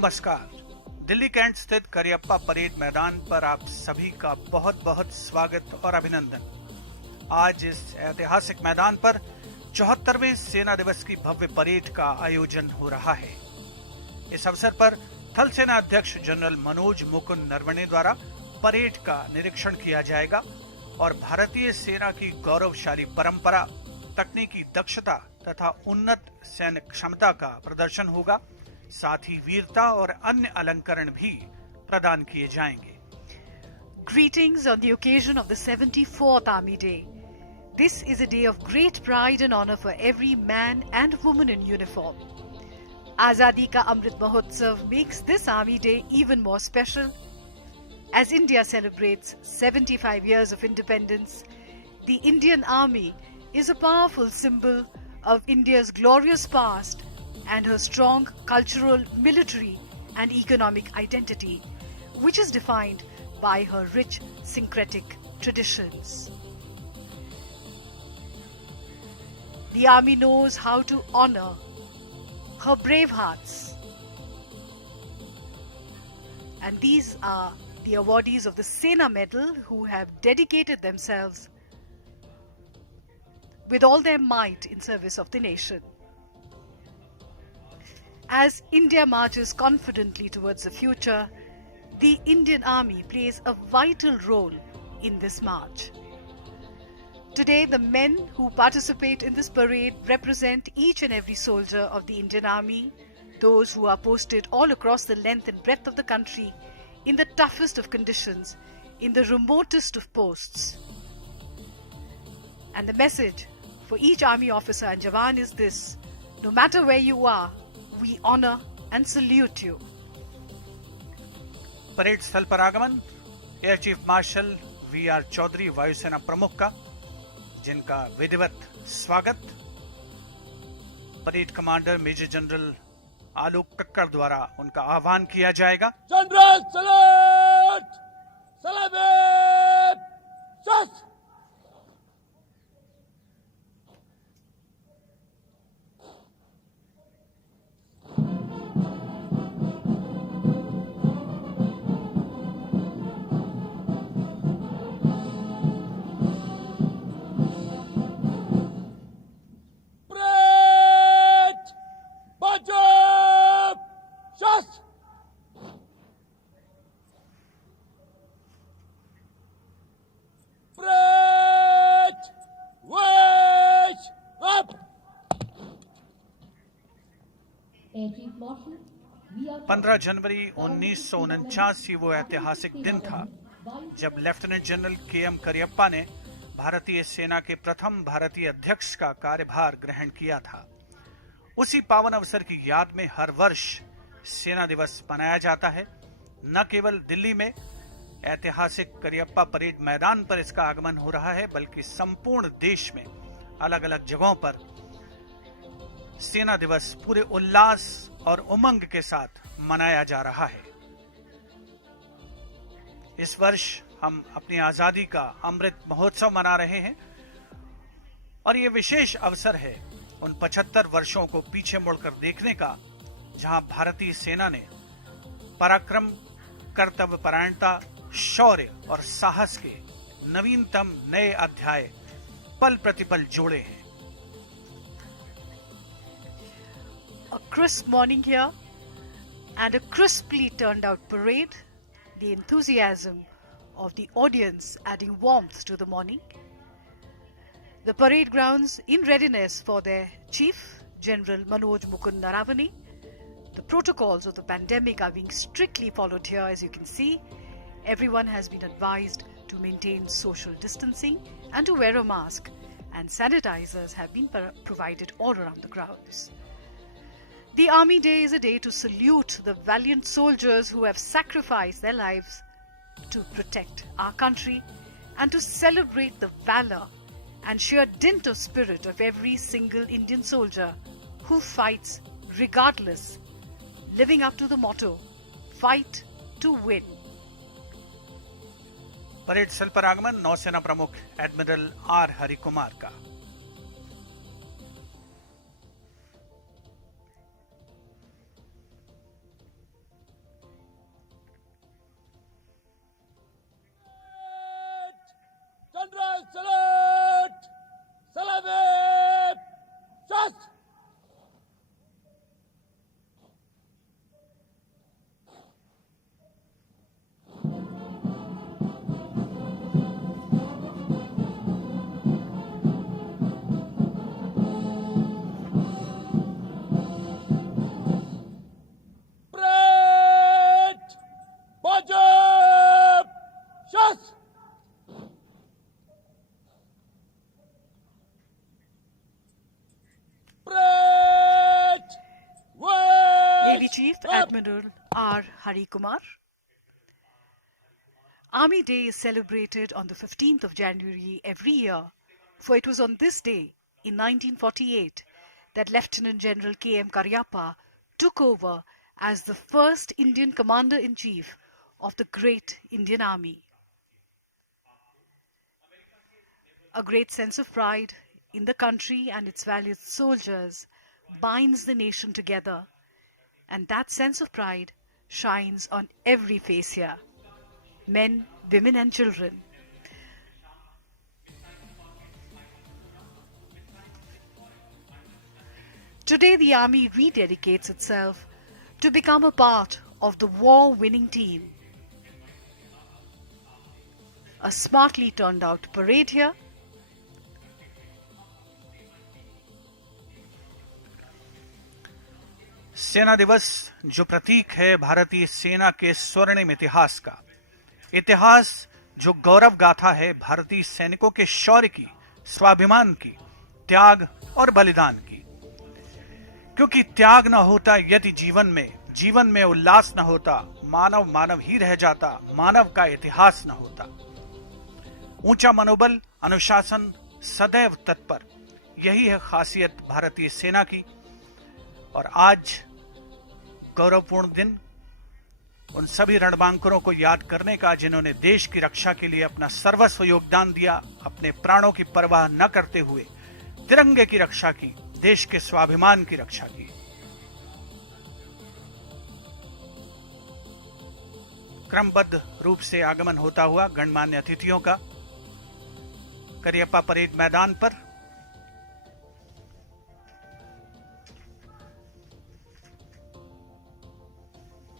नमस्कार। दिल्ली कैंट स्थित करियप्पा परेड मैदान पर आप सभी का बहुत बहुत स्वागत और अभिनंदन। आज इस ऐतिहासिक मैदान पर 74वें सेना दिवस की भव्य परेड का आयोजन हो रहा है। इस अवसर पर थल सेना अध्यक्ष जनरल मनोज मुकुंद नरवणे द्वारा परेड का निरीक्षण किया जाएगा और भारतीय सेना की गौरवशाली परंपरा, तकनीकी दक्षता तथा उन्नत सैन्य क्षमता का प्रदर्शन होगा। साथ ही वीरता और अन्य अलंकरण भी प्रदान किए जाएंगे। Greetings on the occasion of the 74th Army Day. This is a day of great pride and honor for every man and woman in uniform. Azadi Ka Amrit Mahotsav makes this Army Day even more special. As India celebrates 75 years of independence, the Indian Army is a powerful symbol of India's glorious past and her strong cultural, military and economic identity, which is defined by her rich syncretic traditions. The Army knows how to honor her brave hearts. And these are the awardees of the Sena Medal who have dedicated themselves with all their might in service of the nation. As India marches confidently towards the future, the Indian Army plays a vital role in this march. Today, the men who participate in this parade represent each and every soldier of the Indian Army, those who are posted all across the length and breadth of the country in the toughest of conditions, in the remotest of posts. And the message for each Army officer and Jawan is this: no matter where you are, we honor and salute you. Parade स्थल पर आगमन air chief marshal V R. Chaudhary वायुसेना प्रमुख का, जिनका विधिवत स्वागत parade commander major general Alok Kakkar द्वारा उनका आह्वान किया जाएगा। General salute! सलामी! शस्त्र! पंद्रह जनवरी 1949 वो ऐतिहासिक दिन था जब लेफ्टिनेंट जनरल के.एम. करियप्पा ने भारतीय सेना के प्रथम भारतीय अध्यक्ष का कार्यभार ग्रहण किया था। उसी पावन अवसर की याद में हर वर्ष सेना दिवस मनाया जाता है। न केवल दिल्ली में ऐतिहासिक करियप्पा परेड मैदान पर इसका आगमन हो रहा है, बल्कि संपूर्ण देश में अलग अलग जगहों पर सेना दिवस पूरे उल्लास और उमंग के साथ मनाया जा रहा है। इस वर्ष हम अपनी आजादी का अमृत महोत्सव मना रहे हैं और ये विशेष अवसर है उन 75 वर्षों को पीछे मुड़कर देखने का, जहां भारतीय सेना ने पराक्रम, कर्तव्य परायणता, शौर्य और साहस के नवीनतम नए अध्याय पल प्रतिपल जोड़े हैं। A crisp morning here and a crisply turned out parade, the enthusiasm of the audience adding warmth to the morning. The parade grounds in readiness for their chief, General Manoj Mukund Naravane. The protocols of the pandemic are being strictly followed here, as you can see. Everyone has been advised to maintain social distancing and to wear a mask, and sanitizers have been provided all around the grounds. The Army Day is a day to salute the valiant soldiers who have sacrificed their lives to protect our country and to celebrate the valor and sheer dint of spirit of every single Indian soldier who fights regardless, living up to the motto, fight to win. Parade स्थल पर आगमन नौसेना प्रमुख admiral R Harikumar का। Chief Admiral R. Hari Kumar. Army Day is celebrated on the 15th of January every year, for it was on this day in 1948 that Lieutenant General K.M. Cariappa took over as the first Indian Commander-in-Chief of the Great Indian Army. A great sense of pride in the country and its valiant soldiers binds the nation together, and that sense of pride shines on every face here. Men, women and children. Today the Army rededicates itself to become a part of the war-winning team. A smartly turned out parade here. सेना दिवस जो प्रतीक है भारतीय सेना के स्वर्णिम इतिहास का, इतिहास जो गौरव गाथा है भारतीय सैनिकों के शौर्य की, स्वाभिमान की, त्याग और बलिदान की। क्योंकि त्याग न होता यदि जीवन में उल्लास न होता, मानव मानव ही रह जाता, मानव का इतिहास न होता। ऊंचा मनोबल, अनुशासन, सदैव तत्पर, यही है खासियत भारतीय सेना की। और आज गौरवपूर्ण दिन उन सभी रणबांकुरों को याद करने का जिन्होंने देश की रक्षा के लिए अपना सर्वस्व योगदान दिया, अपने प्राणों की परवाह न करते हुए तिरंगे की रक्षा की, देश के स्वाभिमान की रक्षा की। क्रमबद्ध रूप से आगमन होता हुआ गणमान्य अतिथियों का करियप्पा परेड मैदान पर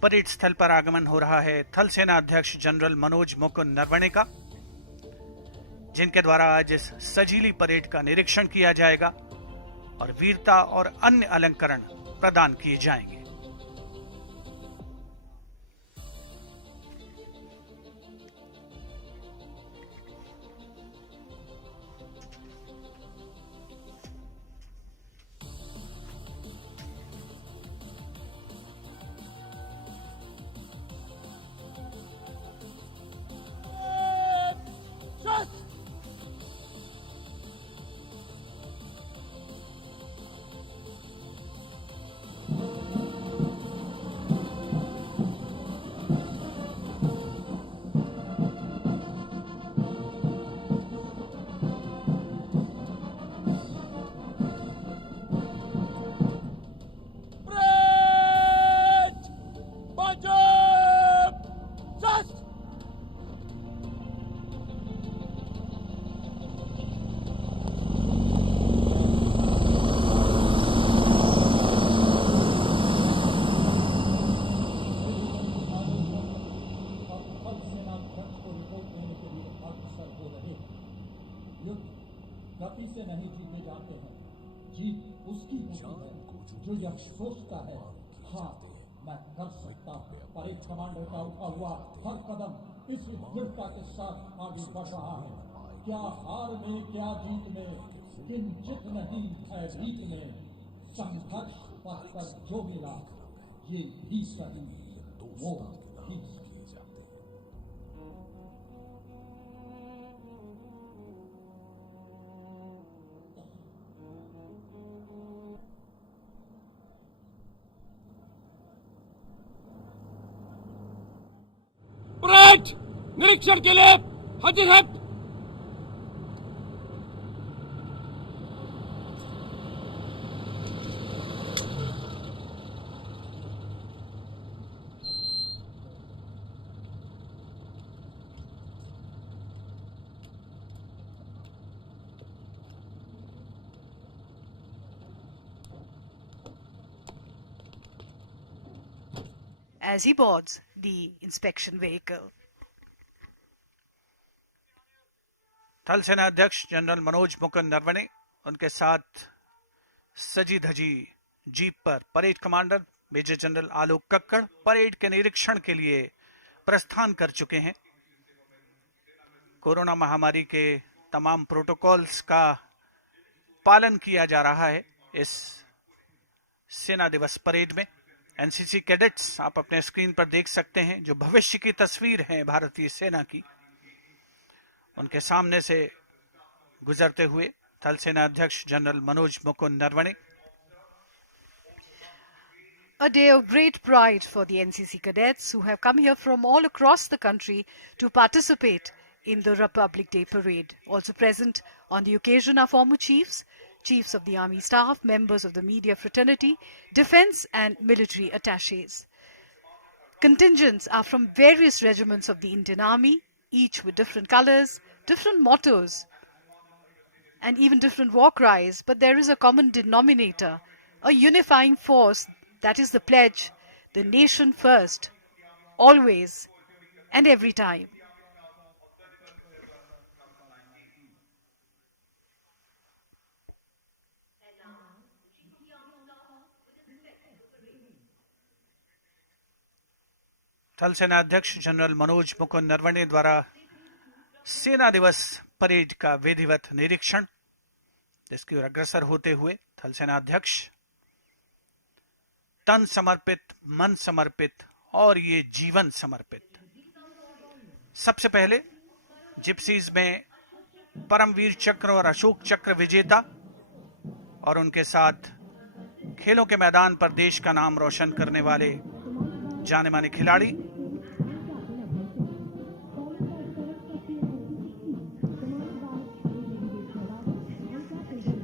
परेड स्थल पर आगमन हो रहा है थल सेना अध्यक्ष जनरल मनोज मुकुंद नरवणे का, जिनके द्वारा आज इस सजीली परेड का निरीक्षण किया जाएगा और वीरता और अन्य अलंकरण प्रदान किए जाएंगे। गति से नहीं जीते जाते हैं, जीत उसकी होती है जो यह सोचता है, हाँ मैं कर सकता हूँ। परेड कमांडर का उठा हुआ हर कदम इस दृढ़ता के साथ आगे बढ़ रहा है। क्या हार में क्या जीत में, किंचित नहीं भयभीत में, संघर्ष पथ पर जो मिला ये भी सही, वो भी सही। परेड निरीक्षण के लिए हाजिर है। as he boards the inspection vehicle. थल सेना अध्यक्ष जनरल मनोज मुकुंद नरवणे, उनके साथ सजी धजी जीप पर parade commander major general Alok Kakkar parade के निरीक्षण के लिए प्रस्थान कर चुके हैं। कोरोना महामारी के तमाम प्रोटोकॉल्स का पालन किया जा रहा है इस सेना दिवस परेड में। एनसीसी कैडेट्स आप अपने स्क्रीन पर देख सकते हैं, जो भविष्य की तस्वीर है भारतीय सेना की। उनके सामने से गुजरते हुए थल सेना अध्यक्ष general Manoj Mukund Naravane. A day of great pride for the NCC cadets who have come here from all across the country to participate in the Republic Day parade. Also present on the occasion are former chiefs, chiefs of the army staff, members of the media fraternity, defense and military attaches. Contingents are from various regiments of the Indian Army, each with different colors, different mottos, and even different war cries, but there is a common denominator, a unifying force. That is the pledge, the nation first, always and every time. थल सेना अध्यक्ष general Manoj Mukund Naravane द्वारा सेना दिवस parade का विधिवत निरीक्षण, जिसकी ओर अग्रसर होते हुए थल सेना अध्यक्ष तन समर्पित, मन समर्पित और ये जीवन समर्पित। सबसे पहले जिप्सीज में परमवीर चक्र और अशोक चक्र विजेता और उनके साथ खेलों के मैदान पर देश का नाम रोशन करने वाले जाने माने खिलाड़ी,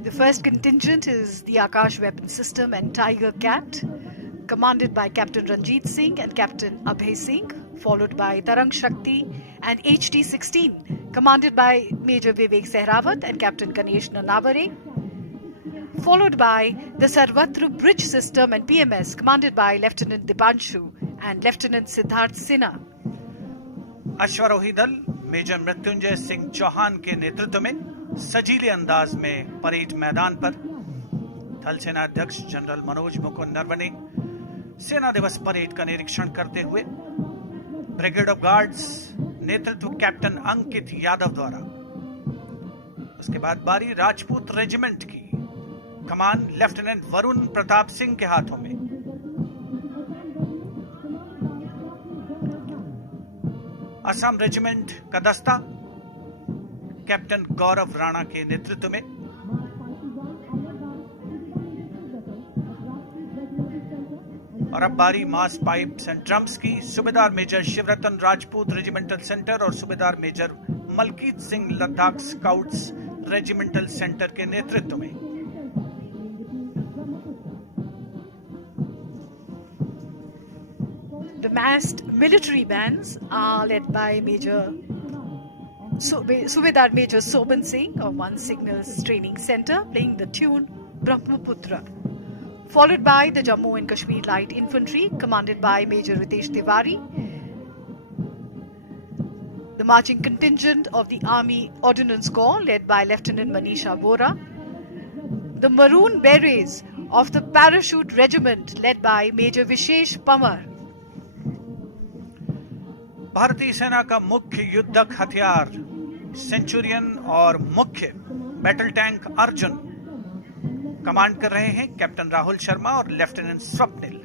The first contingent is the Akash Weapon System and Tiger Cat, commanded by Captain Ranjit Singh and Captain Abhay Singh, followed by Tarang Shakti and HT-16, commanded by Major Vivek Sehrawat and Captain Ganesh Nanavare, followed by the Sarvatra Bridge System and PMS, commanded by Lieutenant Dipanshu and Lieutenant Siddharth Sinha. अश्वारोही दल major Mrityunjay Singh Chauhan के नेतृत्व में सजीले अंदाज में parade मैदान पर थल सेना अध्यक्ष जनरल मनोज मुकुंद नरवणे सेना दिवस परेड का निरीक्षण करते हुए ब्रिगेड ऑफ गार्ड्स नेतृत्व कैप्टन अंकित यादव द्वारा, उसके बाद बारी राजपूत रेजिमेंट की कमान लेफ्टिनेंट वरुण प्रताप सिंह के हाथों में। असम रेजिमेंट का दस्ता कैप्टन गौरव राणा के नेतृत्व में, और अब बारी मास पाइप्स एंड ड्रम्स की subedar major Shivratan Rajput regimental centre और subedar major Malkit Singh Ladakh scouts regimental centre के नेतृत्व में। The massed military bands are led by Subedar Major Soban Singh of 1 Signals Training Center, playing the tune Brahmaputra, followed by the Jammu and Kashmir Light Infantry, commanded by Major Ritesh Tiwari, the marching contingent of the Army Ordnance Corps, led by Lieutenant Manisha Bora, the Maroon Berets of the Parachute Regiment, led by Major Vishesh Pamar. भारतीय सेना का मुख्य युद्धक हथियार Centurion और मुख्य battle tank Arjun command कर रहे हैं कैप्टन राहुल शर्मा और लेफ्टिनेंट स्वप्निल।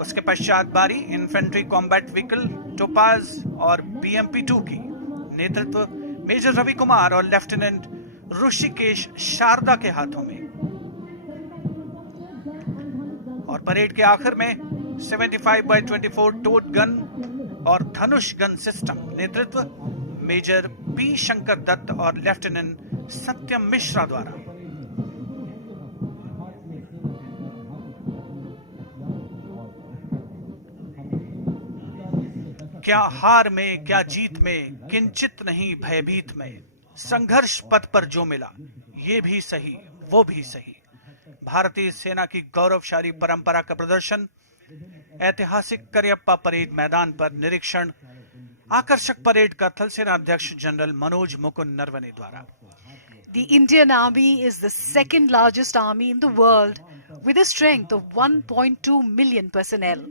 उसके पश्चात बारी इन्फेंट्री कॉम्बैट व्हीकल टोपाज और BMP-2 की नेतृत्व मेजर रवि कुमार और लेफ्टिनेंट ऋषिकेश शारदा के हाथों में, और परेड के आखिर में 75x24 टोट गन और धनुष गन सिस्टम नेतृत्व मेजर P शंकर दत्त और लेफ्टिनेंट सत्यम मिश्रा द्वारा। क्या हार में क्या जीत में किंचित नहीं भयभीत में, संघर्ष पथ पर जो मिला ये भी सही वो भी सही। भारतीय सेना की गौरवशाली परंपरा का प्रदर्शन, ऐतिहासिक करियप्पा परेड मैदान पर निरीक्षण, आकर्षक परेड का थल सेना अध्यक्ष जनरल मनोज मुकुंद नरवणे द्वारा। The Indian Army is the second largest army in the world with a strength of 1.2 million personnel.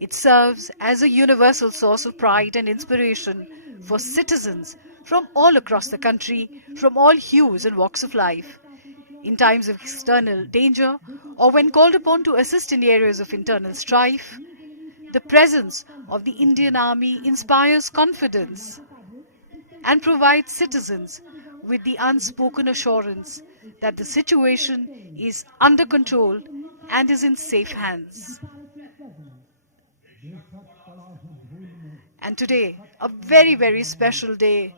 It serves as a universal source of pride and inspiration for citizens from all across the country, from all hues and walks of life. In times of external danger or when called upon to assist in areas of internal strife, the presence of the Indian Army inspires confidence and provides citizens with the unspoken assurance that the situation is under control and is in safe hands. And today, a very, very special day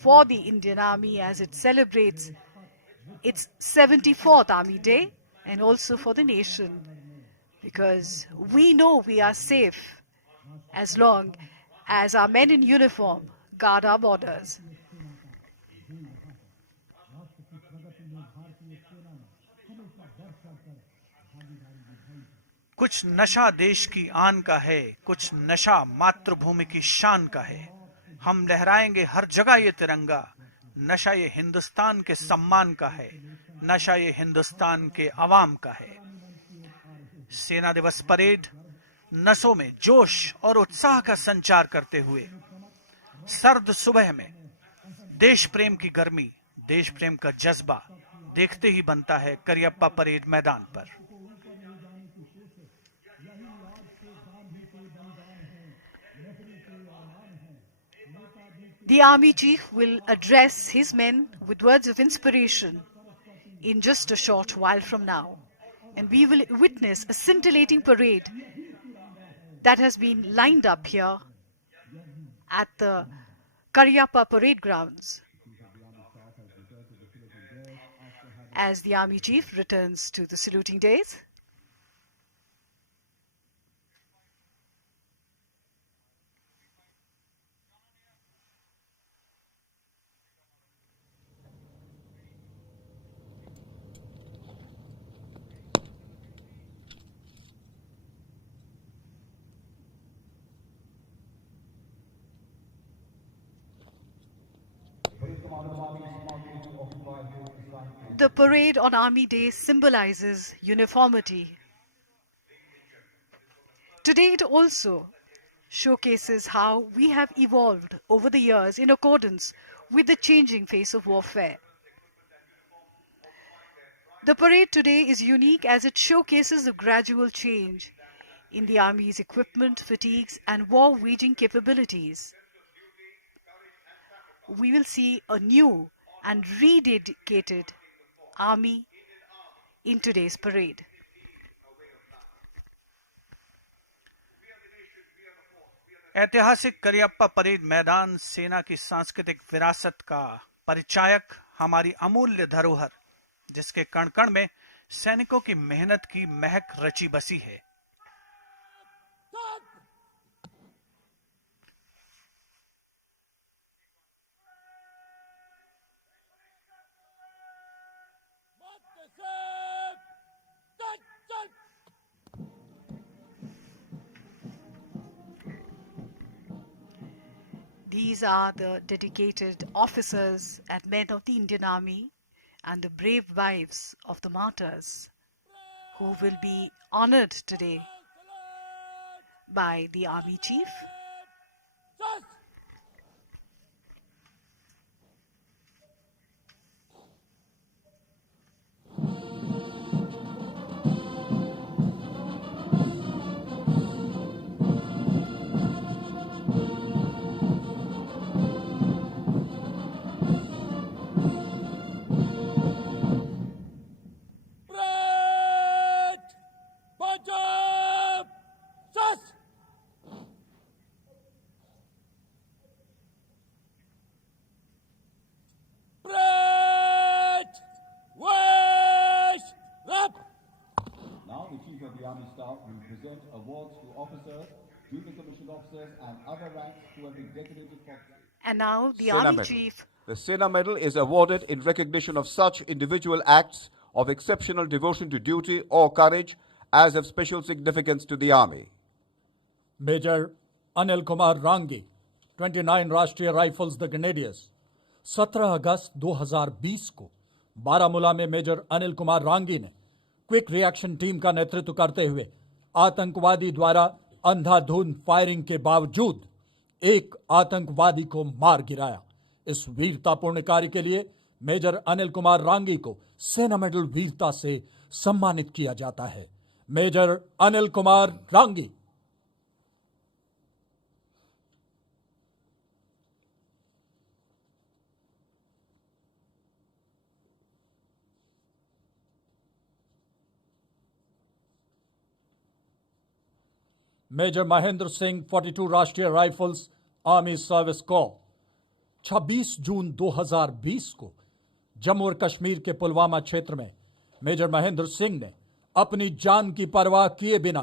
for the Indian Army as it celebrates its 74th Army Day, and also for the nation, because we know we are safe as long as our men in uniform guard our borders. कुछ नशा देश की आन का है, कुछ नशा मातृभूमि की शान का है। हम लहराएंगे हर जगह ये तिरंगा, नशा ये हिंदुस्तान के सम्मान का है, नशा ये हिंदुस्तान के अवाम का है। सेना दिवस परेड नसों में जोश और उत्साह का संचार करते हुए सर्द सुबह में देश प्रेम की गर्मी, देश प्रेम का जज्बा देखते ही बनता है करियप्पा परेड मैदान पर। The Army Chief will address his men with words of inspiration in just a short while from now. And we will witness a scintillating parade that has been lined up here at the Cariappa Parade Grounds as the Army Chief returns to the saluting days. The parade on Army Day symbolizes uniformity. Today it also showcases how we have evolved over the years in accordance with the changing face of warfare. The parade today is unique as it showcases a gradual change in the Army's equipment, fatigues, and war-waging capabilities. We will see a new and rededicated Army in today's parade. ऐतिहासिक Cariappa parade मैदान सेना की सांस्कृतिक विरासत का परिचायक, हमारी अमूल्य धरोहर, जिसके कण कण में सैनिकों की मेहनत की महक रची बसी है। These are the dedicated officers and men of the Indian Army and the brave wives of the martyrs who will be honored today by the Army Chief. Present awards to officers, junior commissioned officers, and other ranks who have been decorated for. And now the Sena Army Medal. Chief. The Sena Medal is awarded in recognition of such individual acts of exceptional devotion to duty or courage as of special significance to the Army. Major Anil Kumar Rangi, 29 Rashtriya rifles the grenadiers. 17 अगस्त 2020 को बारामूला में major Anil Kumar Rangi ने quick reaction team का नेतृत्व करते हुए आतंकवादी द्वारा अंधाधुंध फायरिंग के बावजूद एक आतंकवादी को मार गिराया। इस वीरतापूर्ण कार्य के लिए मेजर अनिल कुमार रांगी को सेना मेडल वीरता से सम्मानित किया जाता है। मेजर अनिल कुमार रांगी। मेजर महेंद्र सिंह 42 राष्ट्रीय राइफल्स आर्मी सर्विस कॉर 26 जून 2020 को जम्मू और कश्मीर के पुलवामा क्षेत्र में मेजर महेंद्र सिंह ने अपनी जान की परवाह किए बिना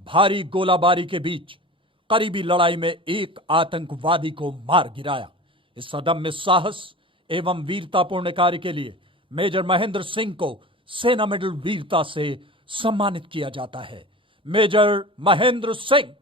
भारी गोलाबारी के बीच करीबी लड़ाई में एक आतंकवादी को मार गिराया। इस अदम्य साहस एवं वीरतापूर्ण कार्य के लिए मेजर महेंद्र सिंह को सेना मेडल वीरता से सम्मानित किया जाता है। Major Mahendra Singh.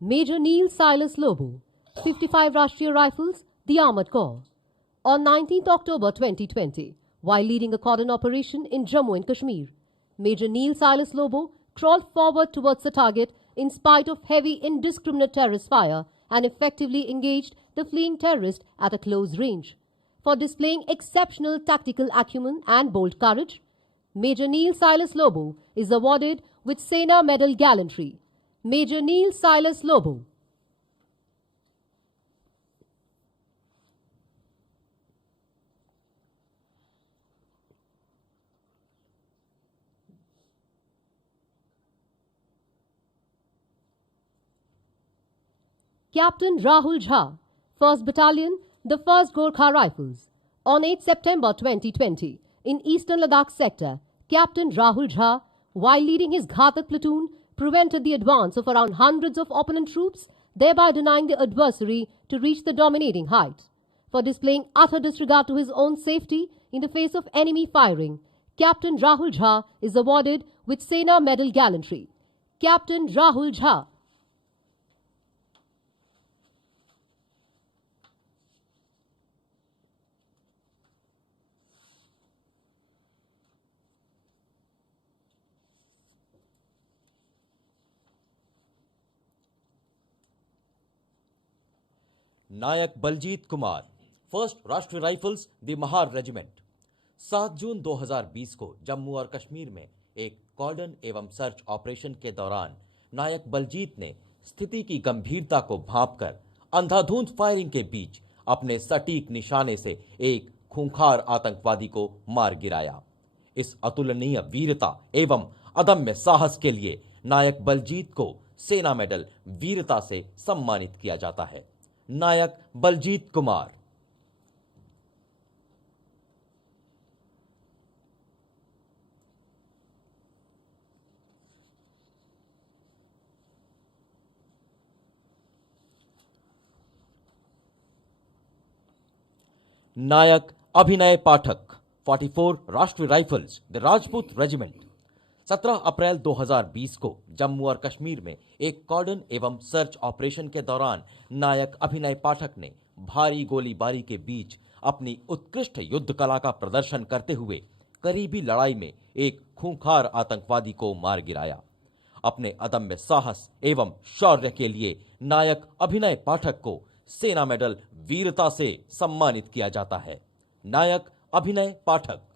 Major Neil Silas Lobo, 55 Rashtriya Rifles, the Armored Corps. On 19th October 2020, while leading a cordon operation in Jammu and Kashmir, Major Neil Silas Lobo crawled forward towards the target in spite of heavy indiscriminate terrorist fire and effectively engaged the fleeing terrorist at a close range. For displaying exceptional tactical acumen and bold courage, Major Neil Silas Lobo is awarded with Sena Medal Gallantry. Major Neil Silas Lobo. Captain Rahul Jha, 1st Battalion, the 1st Gorkha Rifles. On 8 September 2020, in eastern Ladakh sector, Captain Rahul Jha, while leading his Ghatak platoon, prevented the advance of around hundreds of opponent troops, thereby denying the adversary to reach the dominating height. For displaying utter disregard to his own safety in the face of enemy firing, Captain Rahul Jha is awarded with Sena Medal Gallantry. Captain Rahul Jha. Nayak Baljeet Kumar, 1st राष्ट्रीय rifles the Mahar regiment. 7 जून 2020 को जम्मू और कश्मीर में एक कॉर्डन एवं search operation के दौरान नायक बलजीत ने स्थिति की गंभीरता को भांपकर अंधाधुंध फायरिंग के बीच अपने सटीक निशाने से एक खूंखार आतंकवादी को मार गिराया। इस अतुलनीय वीरता एवं अदम्य साहस के लिए नायक बलजीत को सेना मेडल वीरता से सम्मानित किया जाता है। नायक बलजीत कुमार। नायक अभिनय पाठक, 44 राष्ट्रीय राइफल्स द राजपूत रेजिमेंट। 17 अप्रैल 2020 को जम्मू और कश्मीर में एक कॉर्डन एवं सर्च ऑपरेशन के दौरान नायक अभिनय पाठक ने भारी गोलीबारी के बीच अपनी उत्कृष्ट युद्ध कला का प्रदर्शन करते हुए करीबी लड़ाई में एक खूंखार आतंकवादी को मार गिराया। अपने अदम्य साहस एवं शौर्य के लिए नायक अभिनय पाठक को सेना मेडल वीरता से सम्मानित किया जाता है। नायक अभिनय पाठक।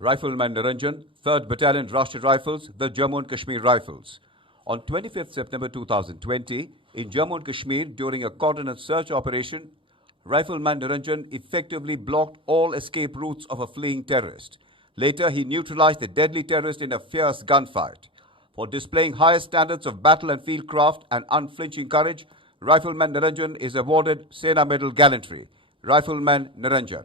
Rifleman Niranjan, 3rd Battalion Rashtriya Rifles, the Jammu and Kashmir Rifles. On 25th September 2020, in Jammu and Kashmir, during a cordon and search operation, Rifleman Niranjan effectively blocked all escape routes of a fleeing terrorist. Later, he neutralized the deadly terrorist in a fierce gunfight. For displaying highest standards of battle and field craft and unflinching courage, Rifleman Niranjan is awarded Sena Medal Gallantry. Rifleman Niranjan.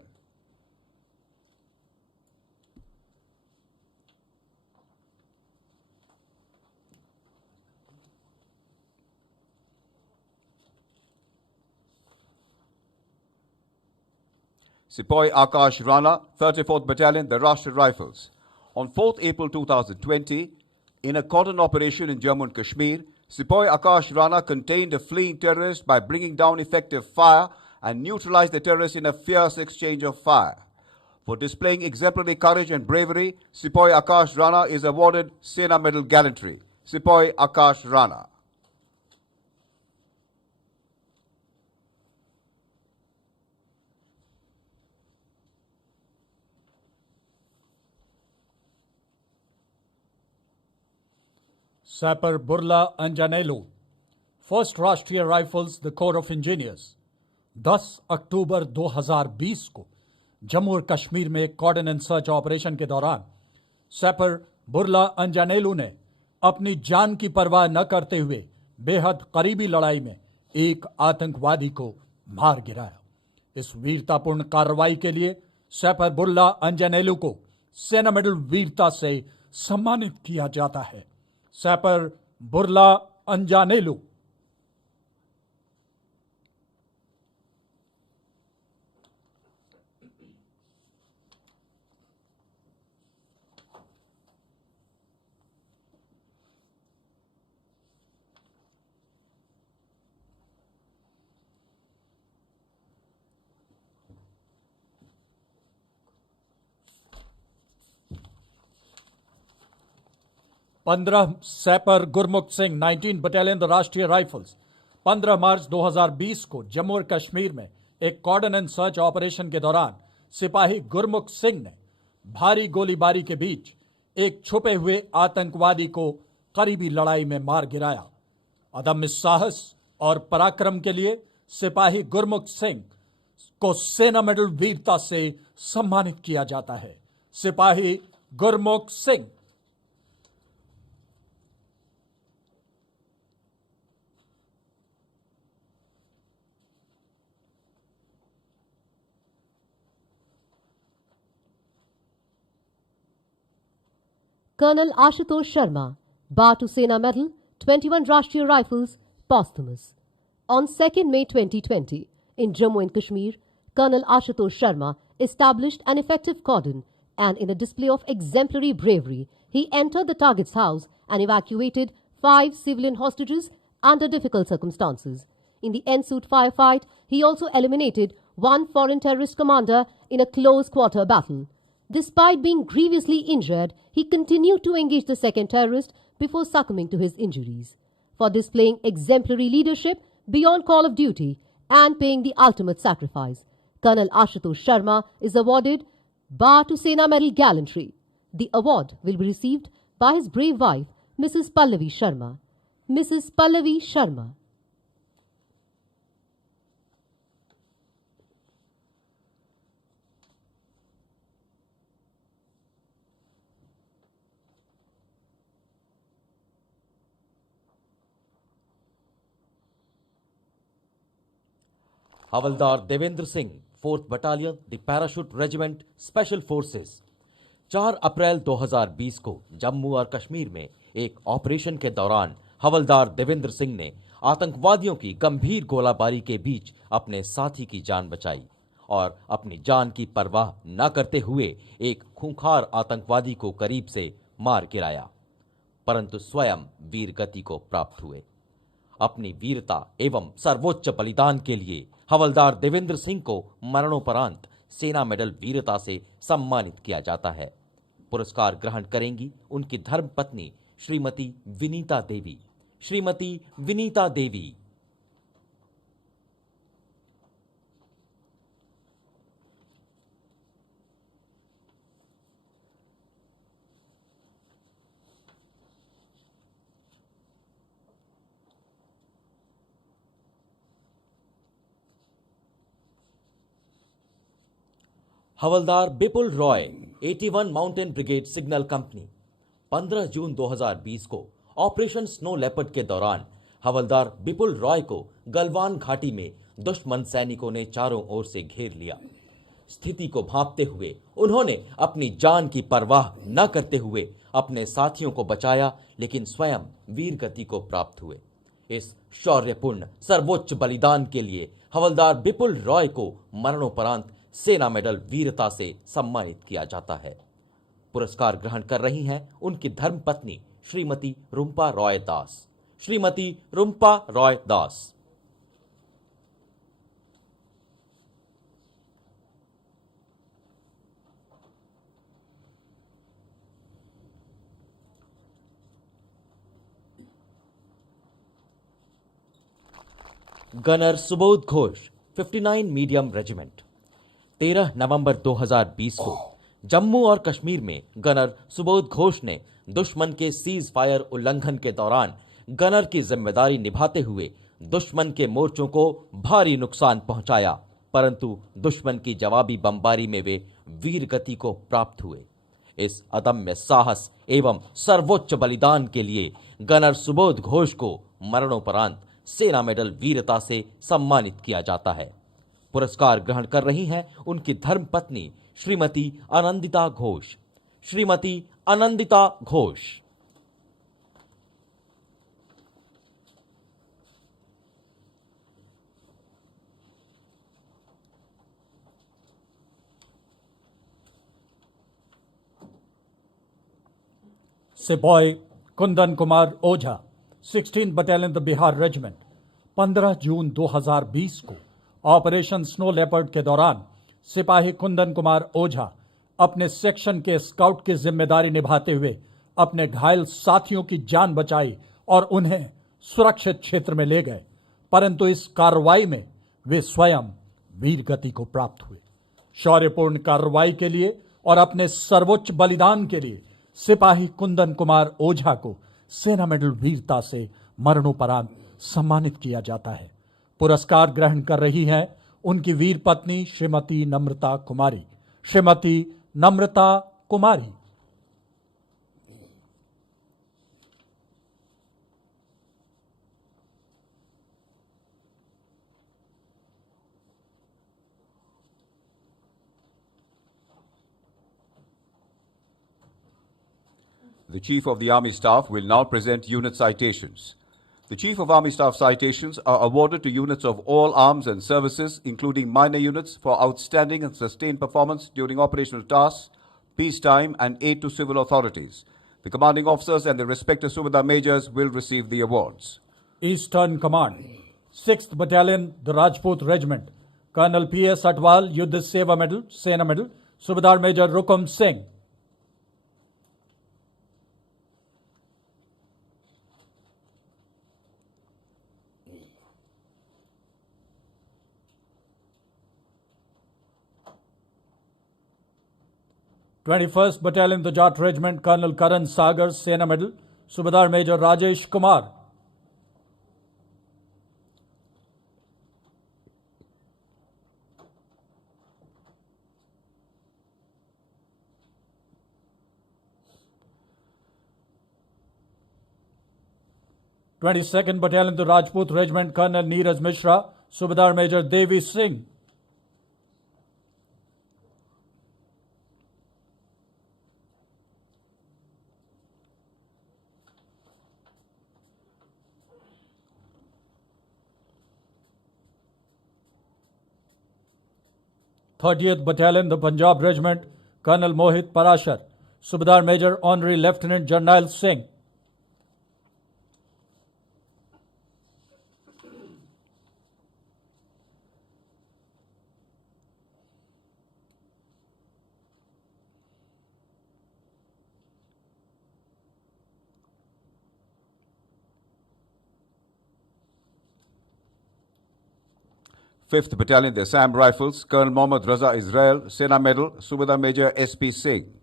Sepoy Akash Rana, 34th Battalion, the Rashtriya Rifles. On 4th April 2020, in a cordon operation in Jammu and Kashmir, Sepoy Akash Rana contained a fleeing terrorist by bringing down effective fire and neutralized the terrorist in a fierce exchange of fire. For displaying exemplary courage and bravery, Sepoy Akash Rana is awarded Sena Medal Gallantry. Sepoy Akash Rana. Sapper Burla Anjanelu, 1st राष्ट्रीय rifles the core of engineers 10 अक्टूबर 2020 को जम्मू और कश्मीर में कॉर्डन and search operation के दौरान सैपर बुरला अंजानेलू ने अपनी जान की परवाह न करते हुए बेहद करीबी लड़ाई में एक आतंकवादी को मार गिराया। इस वीरतापूर्ण कार्रवाई के लिए सैपर बुरला अंजानेलू को सेना मेडल वीरता से सम्मानित किया जाता है। सैपर बुरला अंजानेलू। सैपर गुरमुख सिंह 19 बटालियन द राष्ट्रीय राइफल्स 15 मार्च 2020 को जम्मू और कश्मीर में एक कॉर्डन एंड सर्च ऑपरेशन के दौरान सिपाही गुरमुख सिंह ने भारी गोलीबारी के बीच एक छुपे हुए आतंकवादी को करीबी लड़ाई में मार गिराया। अदम्य साहस और पराक्रम के लिए सिपाही गुरमुख सिंह को सेना मेडल वीरता से सम्मानित किया जाता है। सिपाही गुरमुख Singh. Colonel Ashutosh Sharma, Batu Sena Medal, 21 Rashtriya Rifles, posthumous. On 2nd May 2020, in Jammu and Kashmir, Colonel Ashutosh Sharma established an effective cordon and in a display of exemplary bravery, he entered the target's house and evacuated 5 civilian hostages under difficult circumstances. In the ensuing firefight, he also eliminated 1 foreign terrorist commander in a close-quarter battle. Despite being grievously injured, he continued to engage the second terrorist before succumbing to his injuries. For displaying exemplary leadership beyond call of duty and paying the ultimate sacrifice, Colonel Ashutosh Sharma is awarded Batu Sena Medal Gallantry. The award will be received by his brave wife, Mrs. Pallavi Sharma. Mrs. Pallavi Sharma. Havildar Devendra Singh 4th battalion the parachute regiment special forces 4 अप्रैल 2020 को जम्मू और कश्मीर में एक operation के दौरान हवलदार देवेंद्र सिंह ने आतंकवादियों की गंभीर गोलाबारी के बीच अपने साथी की जान बचाई और अपनी जान की परवाह न करते हुए एक खूंखार आतंकवादी को करीब से मार गिराया, परंतु स्वयं वीर गति को प्राप्त हुए। अपनी वीरता एवं सर्वोच्च बलिदान के लिए हवलदार देवेंद्र सिंह को मरणोपरांत सेना मेडल वीरता से सम्मानित किया जाता है। पुरस्कार ग्रहण करेंगी उनकी धर्मपत्नी Shrimati Vinita Devi. Shrimati Vinita Devi. Havildar Bipul Roy 81 mountain brigade signal company 15 जून 2020 को ऑपरेशन स्नो लेपर्ड के दौरान हवलदार बिपुल रॉय को गलवान घाटी में दुश्मन सैनिकों ने चारों ओर से घेर लिया। स्थिति को भांपते हुए उन्होंने अपनी जान की परवाह न करते हुए अपने साथियों को बचाया, लेकिन स्वयं वीर गति को प्राप्त हुए। इस शौर्यपूर्ण सर्वोच्च बलिदान के लिए हवलदार बिपुल रॉय को मरणोपरांत सेना मेडल वीरता से सम्मानित किया जाता है। पुरस्कार ग्रहण कर रही हैं उनकी धर्मपत्नी Shrimati Rumpa Roy Das. Shrimati Rumpa Roy Das. Gunner Subodh Ghosh 59 medium regiment. 13 नवंबर 2020 को जम्मू और कश्मीर में गनर सुबोध घोष ने दुश्मन के सीज फायर उल्लंघन के दौरान गनर की जिम्मेदारी निभाते हुए दुश्मन के मोर्चों को भारी नुकसान पहुंचाया, परंतु दुश्मन की जवाबी बमबारी में वे वीर गति को प्राप्त हुए। इस अदम्य साहस एवं सर्वोच्च बलिदान के लिए गनर सुबोध घोष को मरणोपरांत सेना मेडल वीरता से सम्मानित किया जाता है। पुरस्कार ग्रहण कर रही हैं उनकी धर्मपत्नी श्रीमती आनंदिता घोष। श्रीमती आनंदिता घोष। सिपाही Kundan Kumar Ojha 16th battalion the Bihar regiment 15 जून 2020 को ऑपरेशन स्नो लेपर्ड के दौरान सिपाही कुंदन कुमार ओझा अपने सेक्शन के स्काउट की जिम्मेदारी निभाते हुए अपने घायल साथियों की जान बचाई और उन्हें सुरक्षित क्षेत्र में ले गए, परंतु इस कार्रवाई में वे स्वयं वीर गति को प्राप्त हुए। शौर्यपूर्ण कार्रवाई के लिए और अपने सर्वोच्च बलिदान के लिए सिपाही कुंदन कुमार ओझा को सेना मेडल वीरता से मरणोपरांत सम्मानित किया जाता है। पुरस्कार ग्रहण कर रही हैं उनकी वीर पत्नी श्रीमती नम्रता कुमारी। श्रीमती नम्रता कुमारी। The Chief of the Army Staff will now present unit citations. The Chief of Army Staff citations are awarded to units of all arms and services, including minor units, for outstanding and sustained performance during operational tasks, peacetime, and aid to civil authorities. The commanding officers and their respective Subedar majors will receive the awards. Eastern Command, 6th Battalion, the Rajput Regiment, Colonel P.S. Atwal, Yuddha Seva Medal, Sena Medal, Subedar Major Rukum Singh. Twenty-first Battalion, the Jat Regiment, Colonel Karan Sagar, Sena Medal, Subedar Major Rajesh Kumar. Twenty-second Battalion, the Rajput Regiment, Colonel Neeraj Mishra, Subedar Major Devi Singh. Thirtieth Battalion, the Punjab Regiment, Colonel Mohit Parashar, Subedar Major Honorary Lieutenant Jarnail Singh. Fifth Battalion, the Assam Rifles, Colonel Mohammad Raza Israel, Sena Medal, Subedar Major S.P. Singh.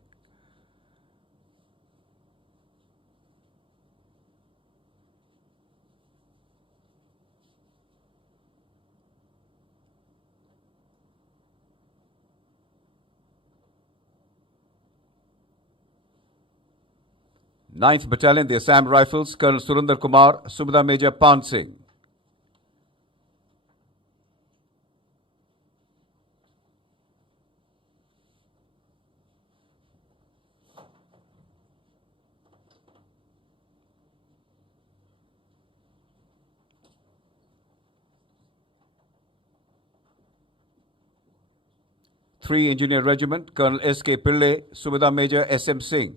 Ninth Battalion, the Assam Rifles, Colonel Surinder Kumar, Subedar Major Pan Singh. 3 Engineer Regiment, Colonel S.K. Pillai, Subedar Major S.M. Singh.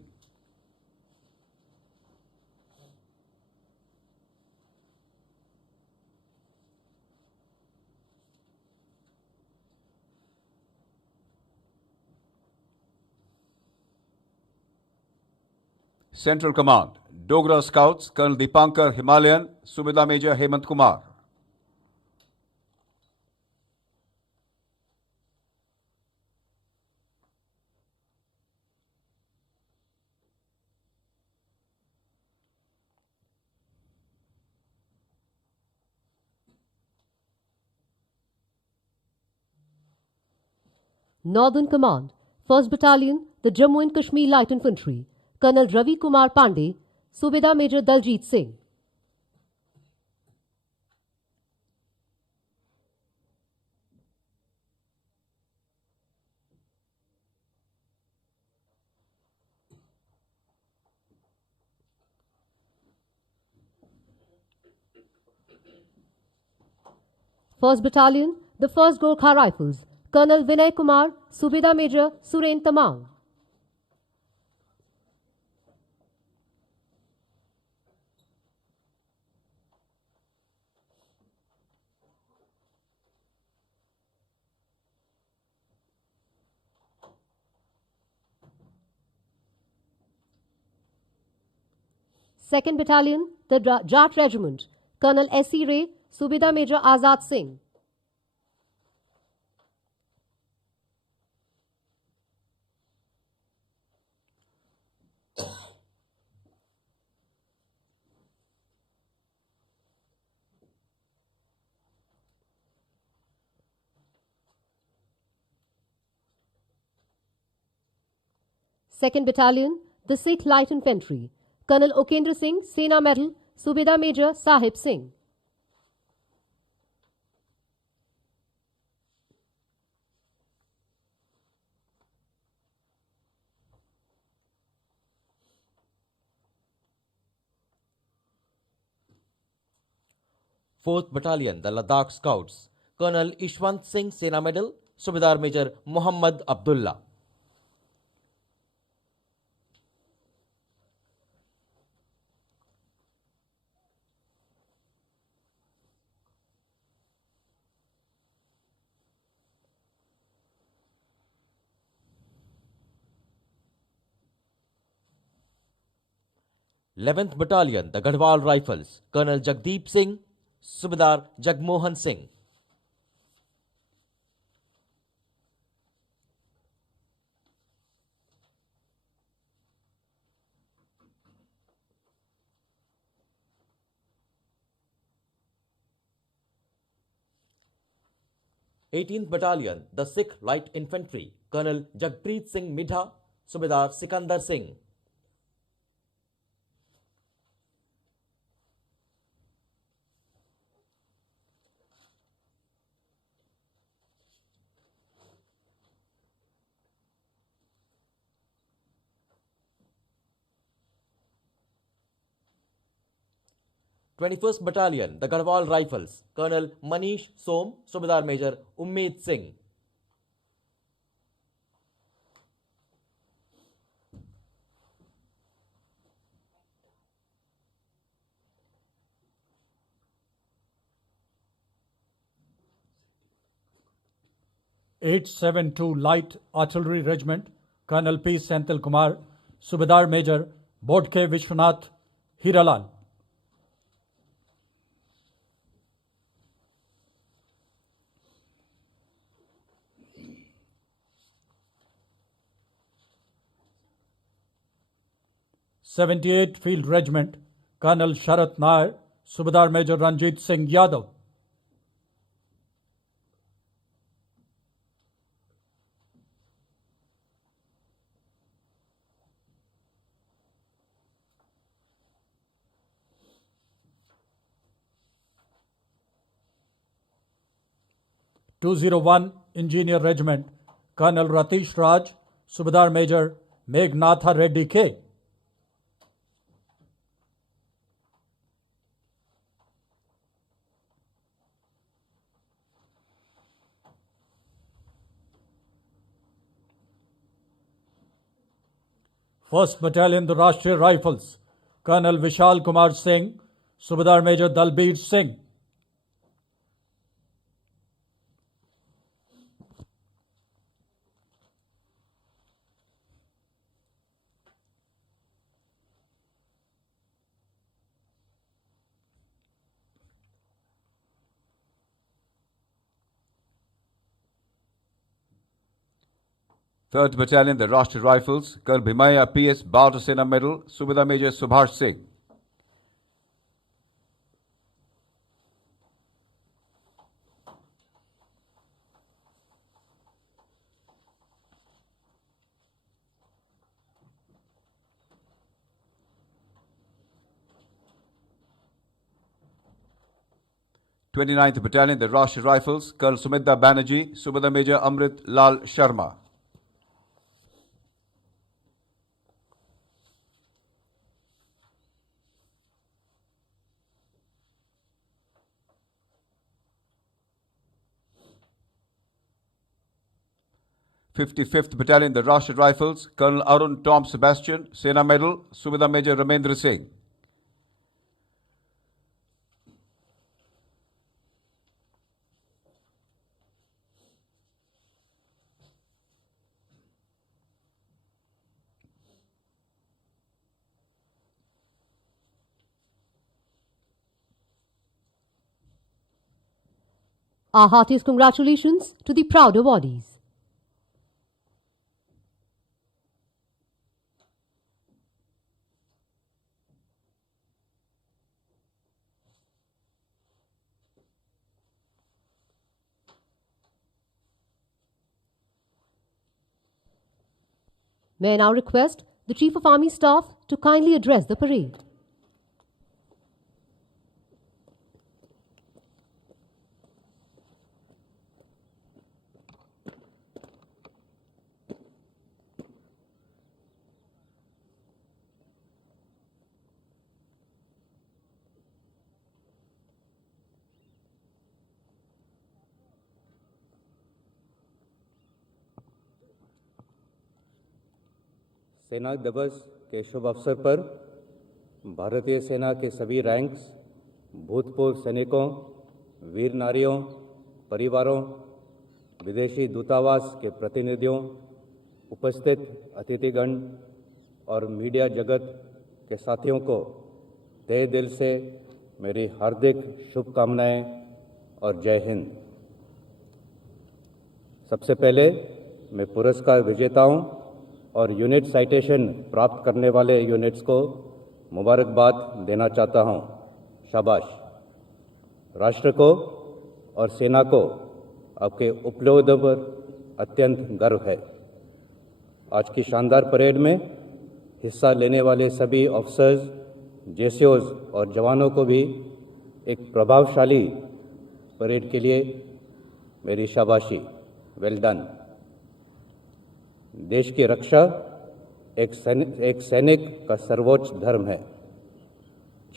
Central Command, Dogra Scouts, Colonel Dipankar Himalayan, Subedar Major Hemant Kumar. Northern Command, 1st Battalion, the Jammu and Kashmir Light Infantry, Colonel Ravi Kumar Pandey, Subedar Major Daljit Singh. First Battalion, the 1st Gorkha Rifles, Colonel Vinay Kumar, Subedar Major Suren Tamang. Second Battalion, the Jat Regiment, Colonel S.E. Ray, Subedar Major Azad Singh. Second Battalion, the Sikh Light Infantry, Colonel Okendra Singh, Sena Medal, Subedar Major Sahib Singh. Fourth Battalion, the Ladakh Scouts, Colonel Ishwant Singh, Sena Medal, Subedar Major Muhammad Abdullah. Eleventh Battalion, the Gadwal Rifles, Colonel Jagdeep Singh, Subedar Jagmohan Singh. Eighteenth Battalion, the Sikh Light Infantry, Colonel Jagpreet Singh Midha, Subedar Sikandar Singh. Twenty-first Battalion, the Garhwal Rifles, Colonel Manish Som, Subedar Major Ummeed Singh. (872) Light Artillery Regiment, Colonel P. Senthil Kumar, Subedar Major Bodke Vishwanath Hiralal. (78) Field Regiment, Colonel Sharat Nair, Subedar Major Ranjit Singh Yadav. (201) Engineer Regiment, Colonel Ratish Raj, Subedar Major Meghnatha Reddy K. 1st Battalion, the Rashtriya Rifles, Colonel Vishal Kumar Singh, Subedar Major Dalbir Singh. Third Battalion, the Rashtriya Rifles, Colonel Bhimaiah P.S. Bharata Sena Medal, Subedar Major Subhash Singh. Twenty-ninth Battalion, the Rashtriya Rifles, Colonel Sumita Banerjee, Subedar Major Amrit Lal Sharma. Fifty-fifth Battalion, the Rashtriya Rifles, Colonel Arun Tom Sebastian, Sena Medal, Subedar Major Ramendra Singh. Our heartiest congratulations to the proud awardees. May I now request the Chief of Army Staff to kindly address the parade. सेना दिवस के शुभ अवसर पर भारतीय सेना के सभी ranks, भूतपूर्व सैनिकों, वीर नारियों, परिवारों, विदेशी दूतावास के प्रतिनिधियों, उपस्थित अतिथिगण और मीडिया जगत के साथियों को तहे दिल से मेरी हार्दिक शुभकामनाएं और जय हिंद। सबसे पहले मैं पुरस्कार विजेताओं और यूनिट साइटेशन प्राप्त करने वाले यूनिट्स को मुबारकबाद देना चाहता हूं। शाबाश। राष्ट्र को और सेना को आपके उपलब्धियों पर अत्यंत गर्व है। आज की शानदार परेड में हिस्सा लेने वाले सभी ऑफिसर्स, जेसीओज और जवानों को भी एक प्रभावशाली परेड के लिए मेरी शाबाशी। Well done. देश की रक्षा एक सैनिक का सर्वोच्च धर्म है,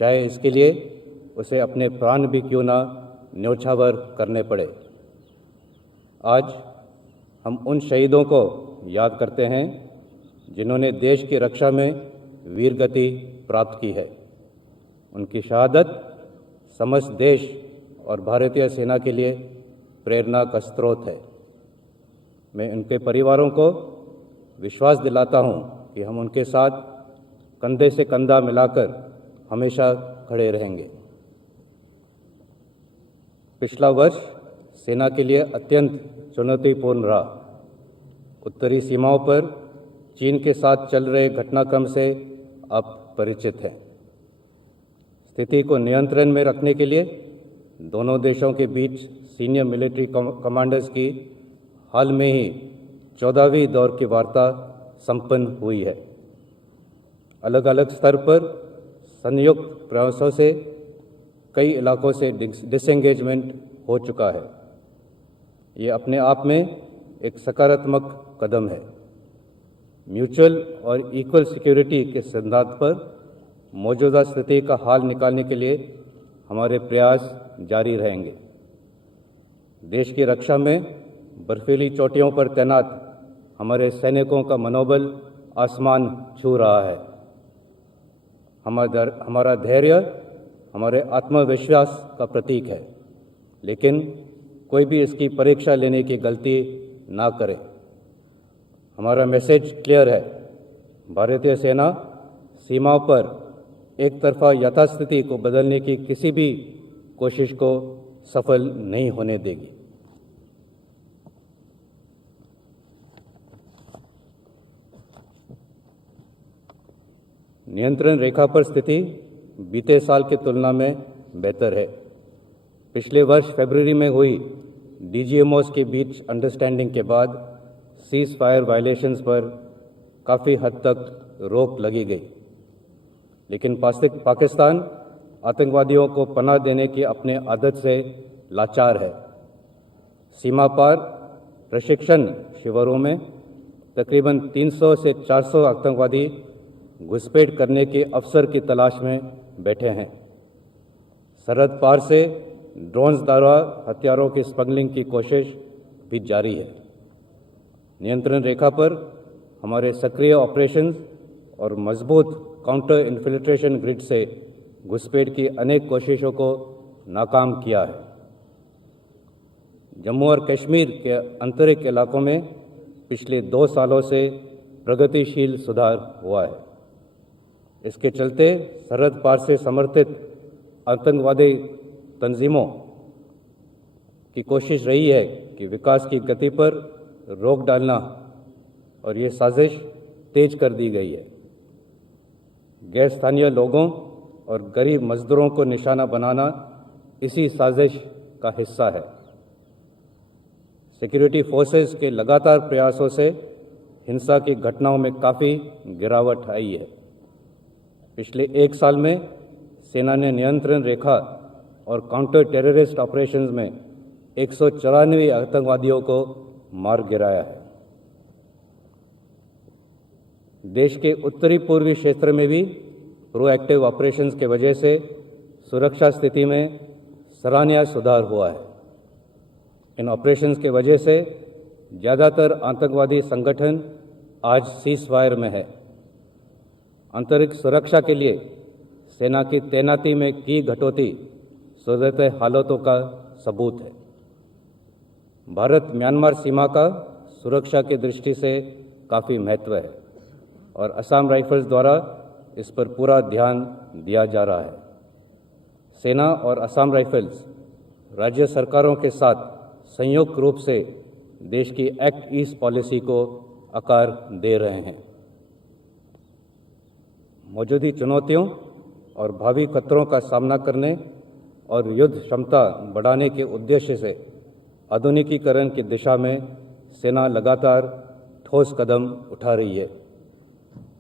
चाहे इसके लिए उसे अपने प्राण भी क्यों ना न्योछावर करने पड़े। आज हम उन शहीदों को याद करते हैं जिन्होंने देश की रक्षा में वीरगति प्राप्त की है। उनकी शहादत समस्त देश और भारतीय सेना के लिए प्रेरणा का स्रोत है। मैं उनके परिवारों को विश्वास दिलाता हूं कि हम उनके साथ कंधे से कंधा मिलाकर हमेशा खड़े रहेंगे। पिछला वर्ष सेना के लिए अत्यंत चुनौतीपूर्ण रहा। उत्तरी सीमाओं पर चीन के साथ चल रहे घटनाक्रम से आप परिचित हैं। स्थिति को नियंत्रण में रखने के लिए दोनों देशों के बीच सीनियर मिलिट्री कमांडर्स की हाल में ही 14वीं दौर की वार्ता संपन्न हुई है। अलग अलग स्तर पर संयुक्त प्रयासों से कई इलाकों से डिसएंगेजमेंट हो चुका है। ये अपने आप में एक सकारात्मक कदम है। म्यूचुअल और इक्वल सिक्योरिटी के सिद्धांत पर मौजूदा स्थिति का हाल निकालने के लिए हमारे प्रयास जारी रहेंगे। देश की रक्षा में बर्फीली चोटियों पर तैनात हमारे सैनिकों का मनोबल आसमान छू रहा है। हमारा धैर्य हमारे आत्मविश्वास का प्रतीक है, लेकिन कोई भी इसकी परीक्षा लेने की गलती ना करे। हमारा मैसेज क्लियर है, भारतीय सेना सीमाओं पर एक तरफा यथास्थिति को बदलने की किसी भी कोशिश को सफल नहीं होने देगी। नियंत्रण रेखा पर स्थिति बीते साल की तुलना में बेहतर है। पिछले वर्ष फरवरी में हुई डीजीएमओस के बीच अंडरस्टैंडिंग के बाद सीज फायर वायलेशंस पर काफ़ी हद तक रोक लगी गई, लेकिन पाकिस्तान आतंकवादियों को पनाह देने की अपने आदत से लाचार है। सीमा पार प्रशिक्षण शिविरों में तकरीबन 300 से 400 आतंकवादी घुसपैठ करने के अवसर की तलाश में बैठे हैं। सरहद पार से ड्रोन्स द्वारा हथियारों की स्मगलिंग की कोशिश भी जारी है। नियंत्रण रेखा पर हमारे सक्रिय ऑपरेशंस और मजबूत काउंटर इन्फिल्ट्रेशन ग्रिड से घुसपैठ की अनेक कोशिशों को नाकाम किया है। जम्मू और कश्मीर के आंतरिक इलाकों में पिछले 2 सालों से प्रगतिशील सुधार हुआ है। इसके चलते सरहद पार से समर्थित आतंकवादी तंजीमों की कोशिश रही है कि विकास की गति पर रोक डालना, और ये साजिश तेज कर दी गई है। गैर स्थानीय लोगों और गरीब मजदूरों को निशाना बनाना इसी साजिश का हिस्सा है। सिक्योरिटी फोर्सेस के लगातार प्रयासों से हिंसा की घटनाओं में काफ़ी गिरावट आई है। पिछले 1 साल में सेना ने नियंत्रण रेखा और काउंटर टेररिस्ट ऑपरेशंस में 194 आतंकवादियों को मार गिराया है। देश के उत्तरी पूर्वी क्षेत्र में भी प्रोएक्टिव ऑपरेशंस के वजह से सुरक्षा स्थिति में सराहनीय सुधार हुआ है। इन ऑपरेशंस के वजह से ज़्यादातर आतंकवादी संगठन आज सीज फायर में है। आंतरिक सुरक्षा के लिए सेना की तैनाती में की कटौती सूरत हालातों का सबूत है। भारत म्यांमार सीमा का सुरक्षा की दृष्टि से काफ़ी महत्व है और असम राइफल्स द्वारा इस पर पूरा ध्यान दिया जा रहा है। सेना और असम राइफल्स राज्य सरकारों के साथ संयुक्त रूप से देश की एक्ट ईस्ट पॉलिसी को आकार दे रहे हैं। मौजूदा चुनौतियों और भावी खतरों का सामना करने और युद्ध क्षमता बढ़ाने के उद्देश्य से आधुनिकीकरण की दिशा में सेना लगातार ठोस कदम उठा रही है।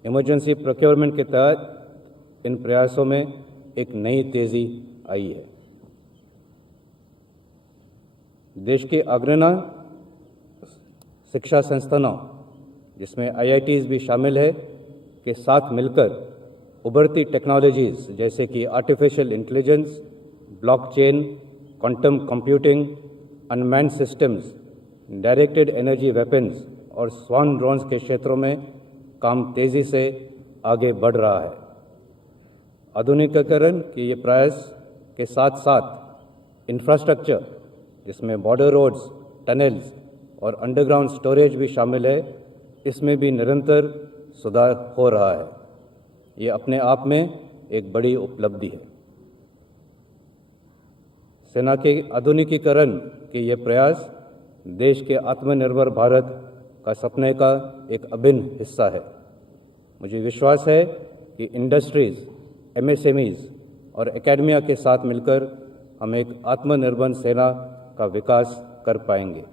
इमरजेंसी प्रोक्योरमेंट के तहत इन प्रयासों में एक नई तेज़ी आई है। देश के अग्रणी शिक्षा संस्थानों, जिसमें IITs भी शामिल है, के साथ मिलकर उभरती टेक्नोलॉजीज़ जैसे कि artificial intelligence, blockchain, quantum computing, unmanned systems, directed energy weapons और स्वान ड्रोन्स के क्षेत्रों में काम तेज़ी से आगे बढ़ रहा है। आधुनिकीकरण के ये प्रयास के साथ साथ इंफ्रास्ट्रक्चर, जिसमें बॉर्डर रोड्स, टनल्स और अंडरग्राउंड स्टोरेज भी शामिल है, इसमें भी निरंतर सुधार हो रहा है। ये अपने आप में एक बड़ी उपलब्धि है। सेना के आधुनिकीकरण के ये प्रयास देश के आत्मनिर्भर भारत का सपने का एक अभिन्न हिस्सा है। मुझे विश्वास है कि इंडस्ट्रीज, MSMEs और एकेडमिया के साथ मिलकर हम एक आत्मनिर्भर सेना का विकास कर पाएंगे।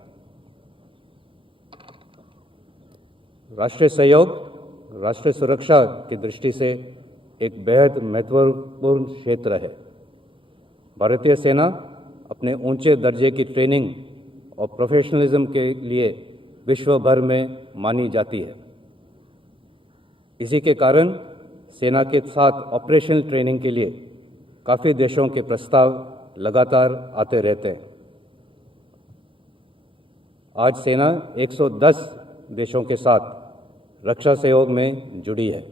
राष्ट्रीय सहयोग राष्ट्रीय सुरक्षा की दृष्टि से एक बेहद महत्वपूर्ण क्षेत्र है। भारतीय सेना अपने ऊंचे दर्जे की ट्रेनिंग और प्रोफेशनलिज्म के लिए विश्व भर में मानी जाती है। इसी के कारण सेना के साथ ऑपरेशनल ट्रेनिंग के लिए काफ़ी देशों के प्रस्ताव लगातार आते रहते हैं। आज सेना 110 देशों के साथ रक्षा सहयोग में जुड़ी है।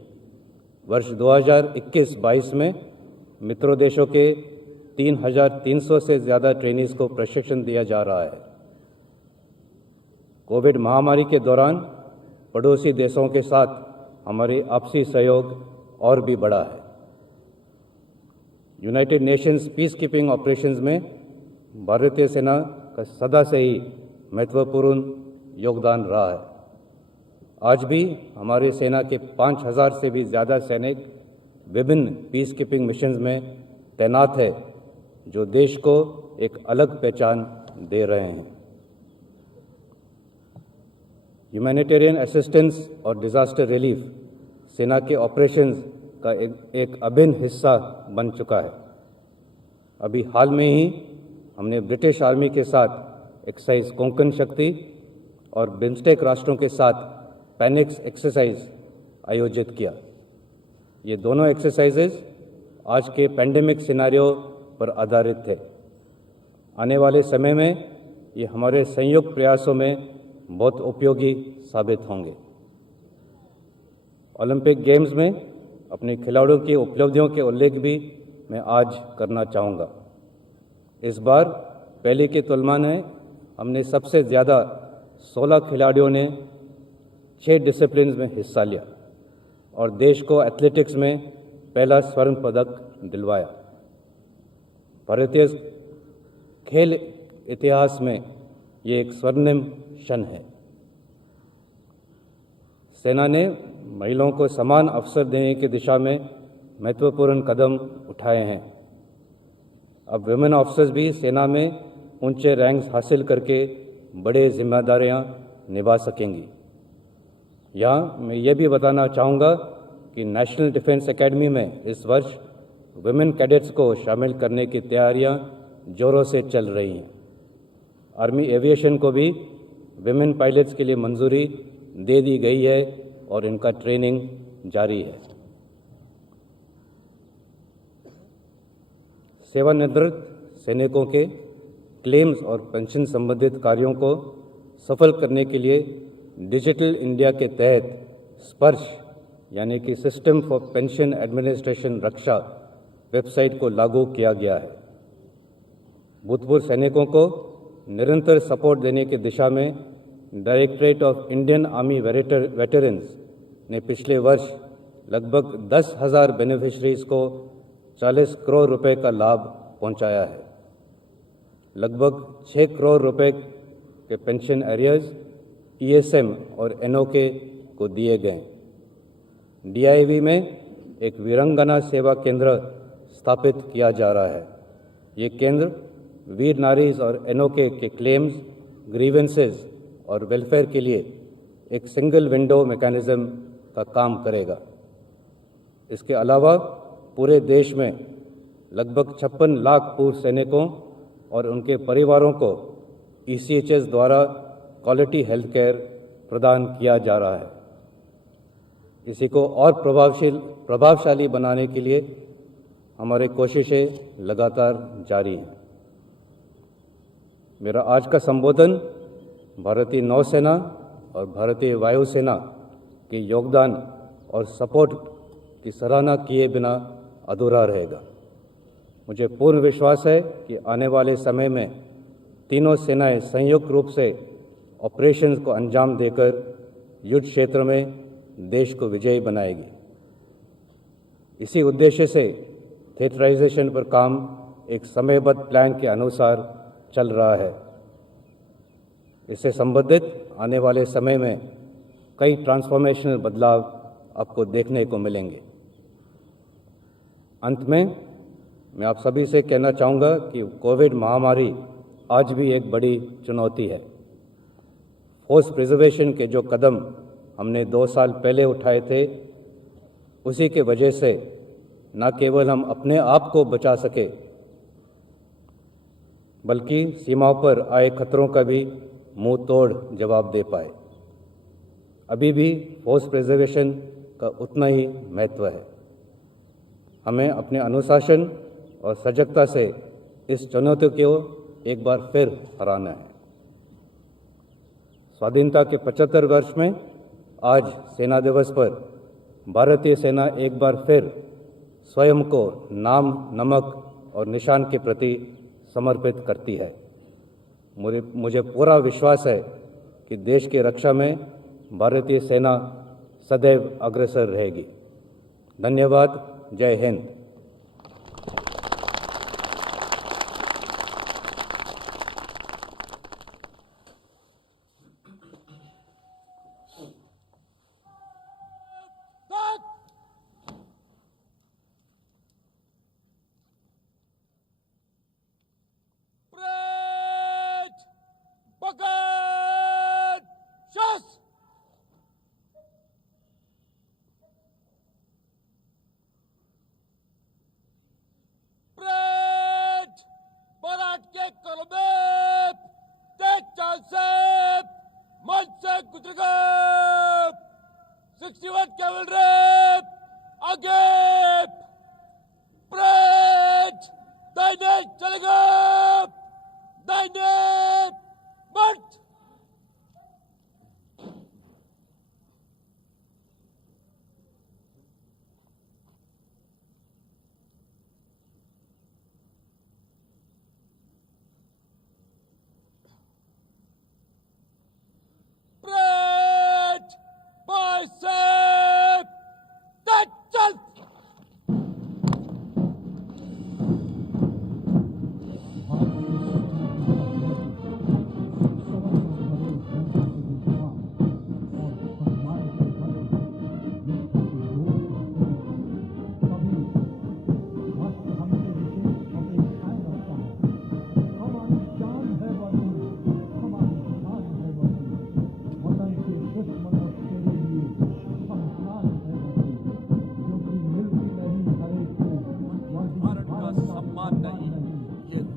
वर्ष 2021-22 में मित्रों देशों के 3,300 से ज़्यादा ट्रेनीज को प्रशिक्षण दिया जा रहा है। कोविड महामारी के दौरान पड़ोसी देशों के साथ हमारे आपसी सहयोग और भी बढ़ा है। United Nations peace keeping operations में भारतीय सेना का सदा से ही महत्वपूर्ण योगदान रहा है। आज भी हमारी सेना के 5,000 से भी ज़्यादा सैनिक विभिन्न पीस कीपिंग मिशंस में तैनात है, जो देश को एक अलग पहचान दे रहे हैं। ह्यूमैनिटेरियन असिस्टेंस और डिजास्टर रिलीफ सेना के ऑपरेशंस का एक अभिन्न हिस्सा बन चुका है। अभी हाल में ही हमने ब्रिटिश आर्मी के साथ एक्सरसाइज कोंकण शक्ति और बिम्स्टेक राष्ट्रों के साथ पैनिक्स एक्सरसाइज आयोजित किया। ये दोनों एक्सरसाइजेज आज के पैंडेमिक सिनेरियो पर आधारित थे। आने वाले समय में ये हमारे संयुक्त प्रयासों में बहुत उपयोगी साबित होंगे। ओलंपिक गेम्स में अपने खिलाड़ियों की उपलब्धियों के उल्लेख भी मैं आज करना चाहूँगा। इस बार पहले की तुलना में हमने सबसे ज़्यादा 16 खिलाड़ियों ने 6 डिसिप्लिन में हिस्सा लिया और देश को एथलेटिक्स में पहला स्वर्ण पदक दिलवाया। भारतीय खेल इतिहास में ये एक स्वर्णिम क्षण है। सेना ने महिलाओं को समान अवसर देने की दिशा में महत्वपूर्ण कदम उठाए हैं। अब वुमेन ऑफिसर्स भी सेना में ऊंचे रैंक्स हासिल करके बड़े जिम्मेदारियां निभा सकेंगी। यहाँ मैं ये भी बताना चाहूँगा कि नेशनल डिफेंस एकेडमी में इस वर्ष वुमेन कैडेट्स को शामिल करने की तैयारियां जोरों से चल रही हैं। आर्मी एविएशन को भी विमेन पायलट्स के लिए मंजूरी दे दी गई है और इनका ट्रेनिंग जारी है। सेवानिवृत्त सैनिकों के क्लेम्स और पेंशन संबंधित कार्यों को सफल करने के लिए डिजिटल इंडिया के तहत स्पर्श यानी कि system for pension administration Raksha website को लागू किया गया है। भूतपूर्व सैनिकों को निरंतर सपोर्ट देने की दिशा में directorate of Indian army veterans ने पिछले वर्ष लगभग 10,000 बेनिफिशरीज को 40 करोड़ रुपए का लाभ पहुंचाया है। लगभग 6 करोड़ रुपए के पेंशन एरियर्स ईएसएम और एनओके को दिए गए। डीआईवी में एक वीरांगना सेवा केंद्र स्थापित किया जा रहा है। ये केंद्र वीर नारीज और एनओके के क्लेम्स, ग्रीवेंसेस और वेलफेयर के लिए एक सिंगल विंडो मैकेनिज्म का काम करेगा। इसके अलावा पूरे देश में लगभग 56 लाख पूर्व सैनिकों और उनके परिवारों को ईसीएचएस द्वारा क्वालिटी हेल्थ केयर प्रदान किया जा रहा है। इसी को और प्रभावशाली बनाने के लिए हमारी कोशिशें लगातार जारी हैं। मेरा आज का संबोधन भारतीय नौसेना और भारतीय वायुसेना के योगदान और सपोर्ट की सराहना किए बिना अधूरा रहेगा। मुझे पूर्ण विश्वास है कि आने वाले समय में तीनों सेनाएं संयुक्त रूप से ऑपरेशंस को अंजाम देकर युद्ध क्षेत्र में देश को विजयी बनाएगी। इसी उद्देश्य से थिएटराइजेशन पर काम एक समयबद्ध प्लान के अनुसार चल रहा है। इससे संबंधित आने वाले समय में कई ट्रांसफॉर्मेशनल बदलाव आपको देखने को मिलेंगे। अंत में मैं आप सभी से कहना चाहूँगा कि कोविड महामारी आज भी एक बड़ी चुनौती है। फोर्स प्रिजर्वेशन के जो कदम हमने 2 साल पहले उठाए थे, उसी के वजह से न केवल हम अपने आप को बचा सके, बल्कि सीमाओं पर आए खतरों का भी मुंह तोड़ जवाब दे पाए। अभी भी फोर्स प्रिजर्वेशन का उतना ही महत्व है। हमें अपने अनुशासन और सजगता से इस चुनौती को एक बार फिर हराना है। स्वाधीनता के 75 वर्ष में आज सेना दिवस पर भारतीय सेना एक बार फिर स्वयं को नाम, नमक और निशान के प्रति समर्पित करती है। मुझे पूरा विश्वास है कि देश की रक्षा में भारतीय सेना सदैव अग्रसर रहेगी। धन्यवाद। जय हिंद।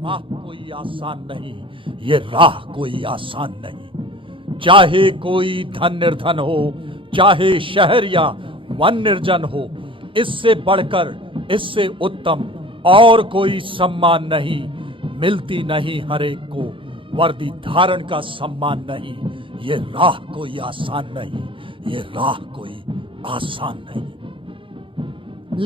कोई आसान नहीं, ये राह कोई आसान नहीं। चाहे कोई धन निर्धन हो, चाहे शहर या वन निर्जन हो, इससे बढ़कर, इससे उत्तम और कोई सम्मान नहीं। मिलती नहीं हर एक को वर्दी धारण का सम्मान नहीं। ये राह कोई आसान नहीं, ये राह कोई आसान नहीं।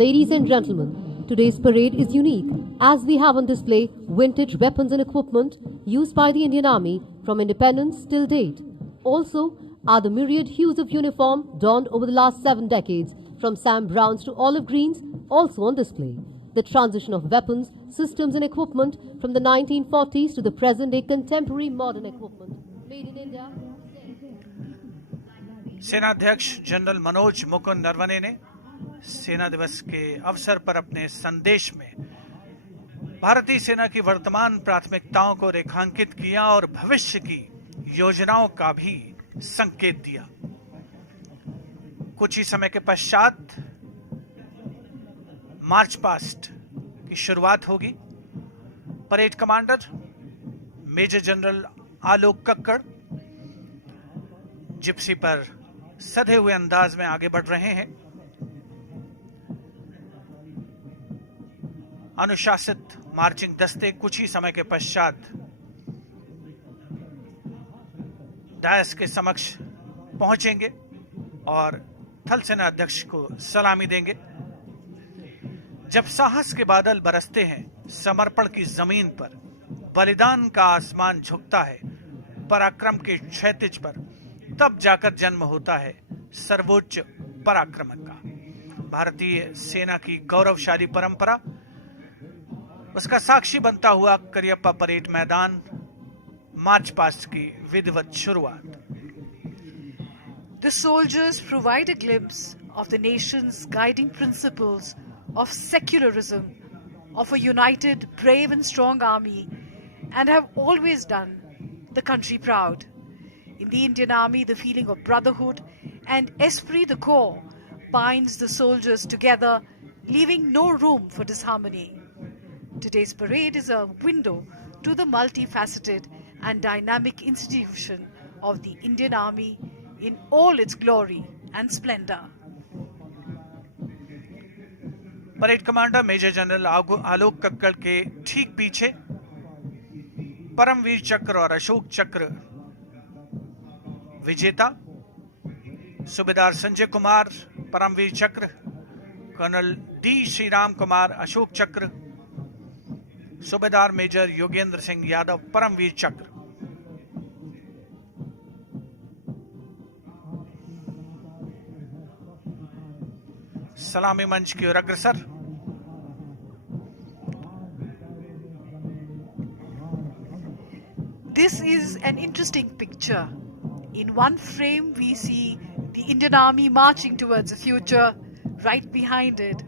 Ladies and gentlemen, today's parade is unique as we have on display vintage weapons and equipment used by the Indian Army from independence till date. Also are the myriad hues of uniform donned over the last 7 decades, from Sam Browns to olive greens, also on display. The transition of weapons, systems and equipment from the 1940s to the present-day contemporary modern equipment made in India. सेनाध्यक्ष general Manoj Mukund Naravane ने सेना दिवस के अवसर पर अपने संदेश में भारतीय सेना की वर्तमान प्राथमिकताओं को रेखांकित किया और भविष्य की योजनाओं का भी संकेत दिया। कुछ ही समय के पश्चात मार्च पास्ट की शुरुआत होगी। Parade commander major general Alok Kakkar Gypsy पर सधे हुए अंदाज में आगे बढ़ रहे हैं। अनुशासित मार्चिंग दस्ते कुछ ही समय के पश्चात डायस के समक्ष पहुंचेंगे और थल सेना अध्यक्ष को सलामी देंगे। जब साहस के बादल बरसते हैं, समर्पण की जमीन पर बलिदान का आसमान झुकता है, पराक्रम के क्षैतिज पर, तब जाकर जन्म होता है सर्वोच्च पराक्रम का। भारतीय सेना की गौरवशाली परंपरा, उसका साक्षी बनता हुआ करियप्पा परेड मैदान, मार्च पास्ट की विधिवत शुरुआत। The soldiers provide a glimpse of the nation's guiding principles of secularism, of a united, brave and strong army, and have always done the country proud. In the Indian Army, the feeling of brotherhood and esprit de corps binds the soldiers together, leaving no room for disharmony. Today's parade is a window to the multifaceted and dynamic institution of the Indian Army in all its glory and splendor. Parade commander major general Alok Kakkar के ठीक पीछे परमवीर चक्र और अशोक चक्र विजेता सूबेदार संजय कुमार परमवीर चक्र, colonel D Shriram Kumar Ashok चक्र, सूबेदार मेजर योगेंद्र सिंह यादव परमवीर चक्र। सलामी मंच की ओर अग्रसर। This is an interesting picture. In one frame, we see the Indian Army marching towards the future. Right behind it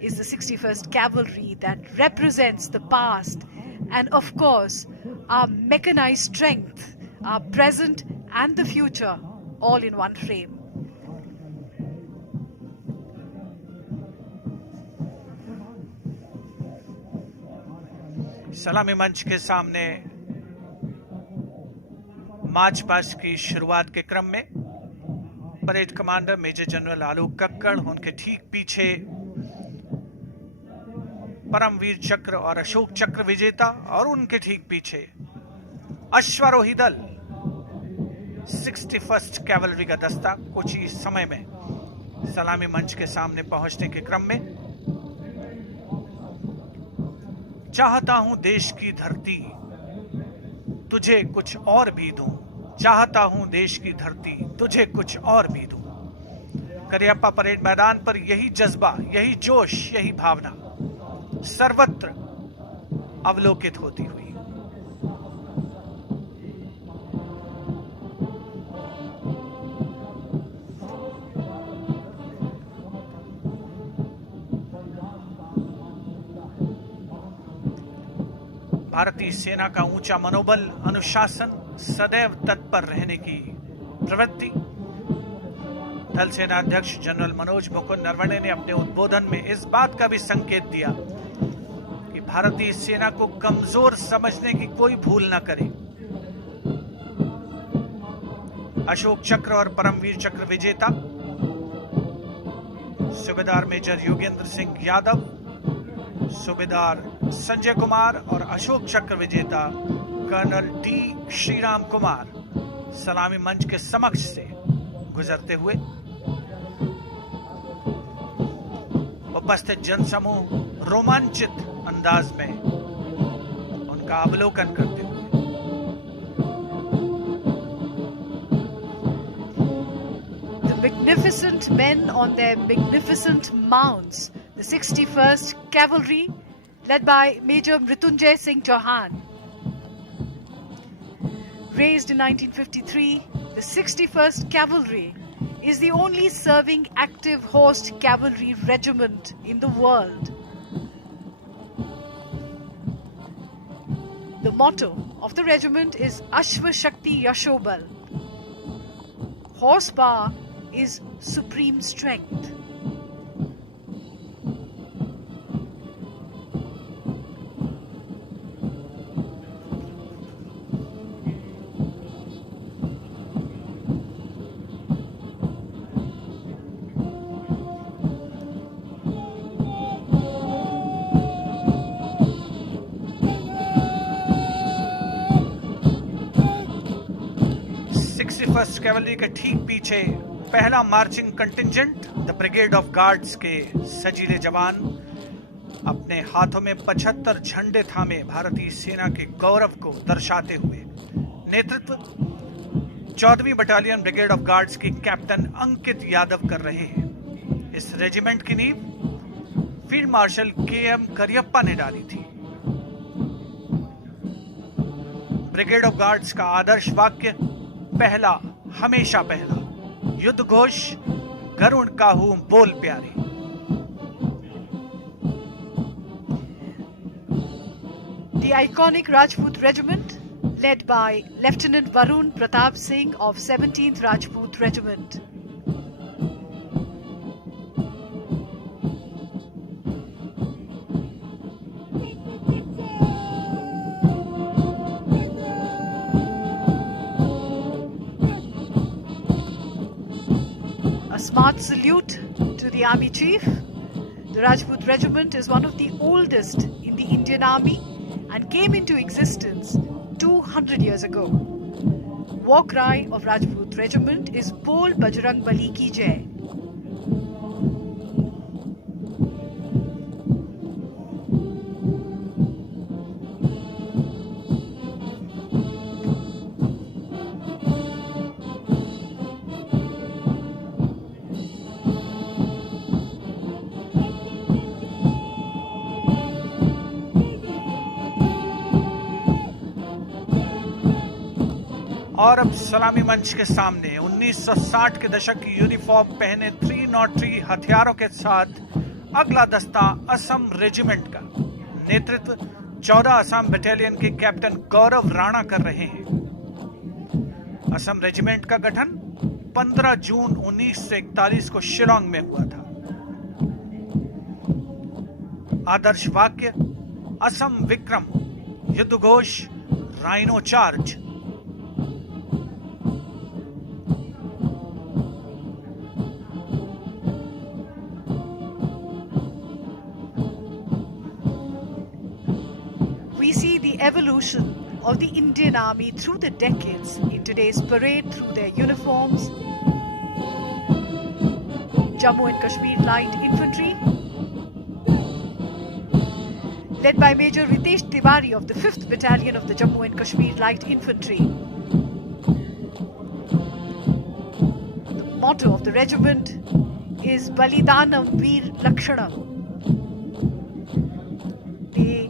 is the 61st Cavalry that represents the past. And of course, our mechanized strength, our present and the future, all in one frame. सलामी मंच के सामने march past की शुरुआत के क्रम में parade commander major general Alok Kakkar, उनके ठीक पीछे परमवीर चक्र और अशोक चक्र विजेता, और उनके ठीक पीछे अश्वारोही दल 61st कैवलरी का दस्ता कुछ ही समय में सलामी मंच के सामने पहुंचने के क्रम में। चाहता हूं देश की धरती तुझे कुछ और भी दूं, चाहता हूं देश की धरती तुझे कुछ और भी दूं। करियप्पा परेड मैदान पर यही जज्बा, यही जोश, यही भावना सर्वत्र अवलोकित होती हुई। भारतीय सेना का ऊंचा मनोबल, अनुशासन, सदैव तत्पर रहने की प्रवृत्ति। थल सेना अध्यक्ष जनरल मनोज मुकुंद नरवणे ने अपने उद्बोधन में इस बात का भी संकेत दिया कि भारतीय सेना को कमजोर समझने की कोई भूल न करे। अशोक चक्र और परमवीर चक्र विजेता सूबेदार मेजर योगेंद्र सिंह यादव, सूबेदार संजय कुमार और अशोक चक्र विजेता कर्नल डी श्रीराम कुमार सलामी मंच के समक्ष से गुजरते हुए उपस्थित जनसमूह रोमांचित अंदाज में उनका अवलोकन करते हुए। The magnificent men on their magnificent mounts, the 61st Cavalry, led by Major Mrityunjay Singh Chauhan. Raised in 1953, the 61st Cavalry is the only serving active horsed cavalry regiment in the world. The motto of the regiment is Ashva Shakti Yashobal. Horsepower is supreme strength. First cavalry के ठीक पीछे पहला marching contingent the brigade of guards के सजीले जवान अपने हाथों में 75 झंडे थामे भारतीय सेना के गौरव को दर्शाते हुए। नेतृत्व 14वीं बटालियन ब्रिगेड ऑफ गार्ड्स की कैप्टन अंकित यादव कर रहे हैं। इस रेजिमेंट की नींव फील्ड मार्शल के.एम. करियप्पा ने डाली थी। ब्रिगेड ऑफ गार्ड्स का आदर्श वाक्य पहला हमेशा पहला, युद्ध घोष गरुड़ काहू बोल प्यारे। The iconic Rajput Regiment, led by Lieutenant Varun Pratap Singh of 17th Rajput Regiment. A smart salute to the Army Chief. The Rajput Regiment is one of the oldest in the Indian Army and came into existence 200 years ago. War cry of Rajput Rajput Regiment is Bol Bajrang Bali Ki Jai. और अब सलामी मंच के सामने 1960 के दशक की uniform पहने 303 हथियारों के साथ अगला दस्ता असम रेजिमेंट का नेतृत्व 14 असम बटालियन के कैप्टन गौरव राणा कर रहे हैं। असम रेजिमेंट का गठन 15 जून 1941 को शिलोंग में हुआ था। आदर्श वाक्य असम विक्रम, युद्ध Ghosh rhino charge. We see the evolution of the Indian Army through the decades in today's parade through their uniforms. Jammu and Kashmir Light Infantry, led by Major Ritesh Tiwari of the 5th Battalion of the Jammu and Kashmir Light Infantry. The motto of the regiment is Balidanam Veer Lakshanam. They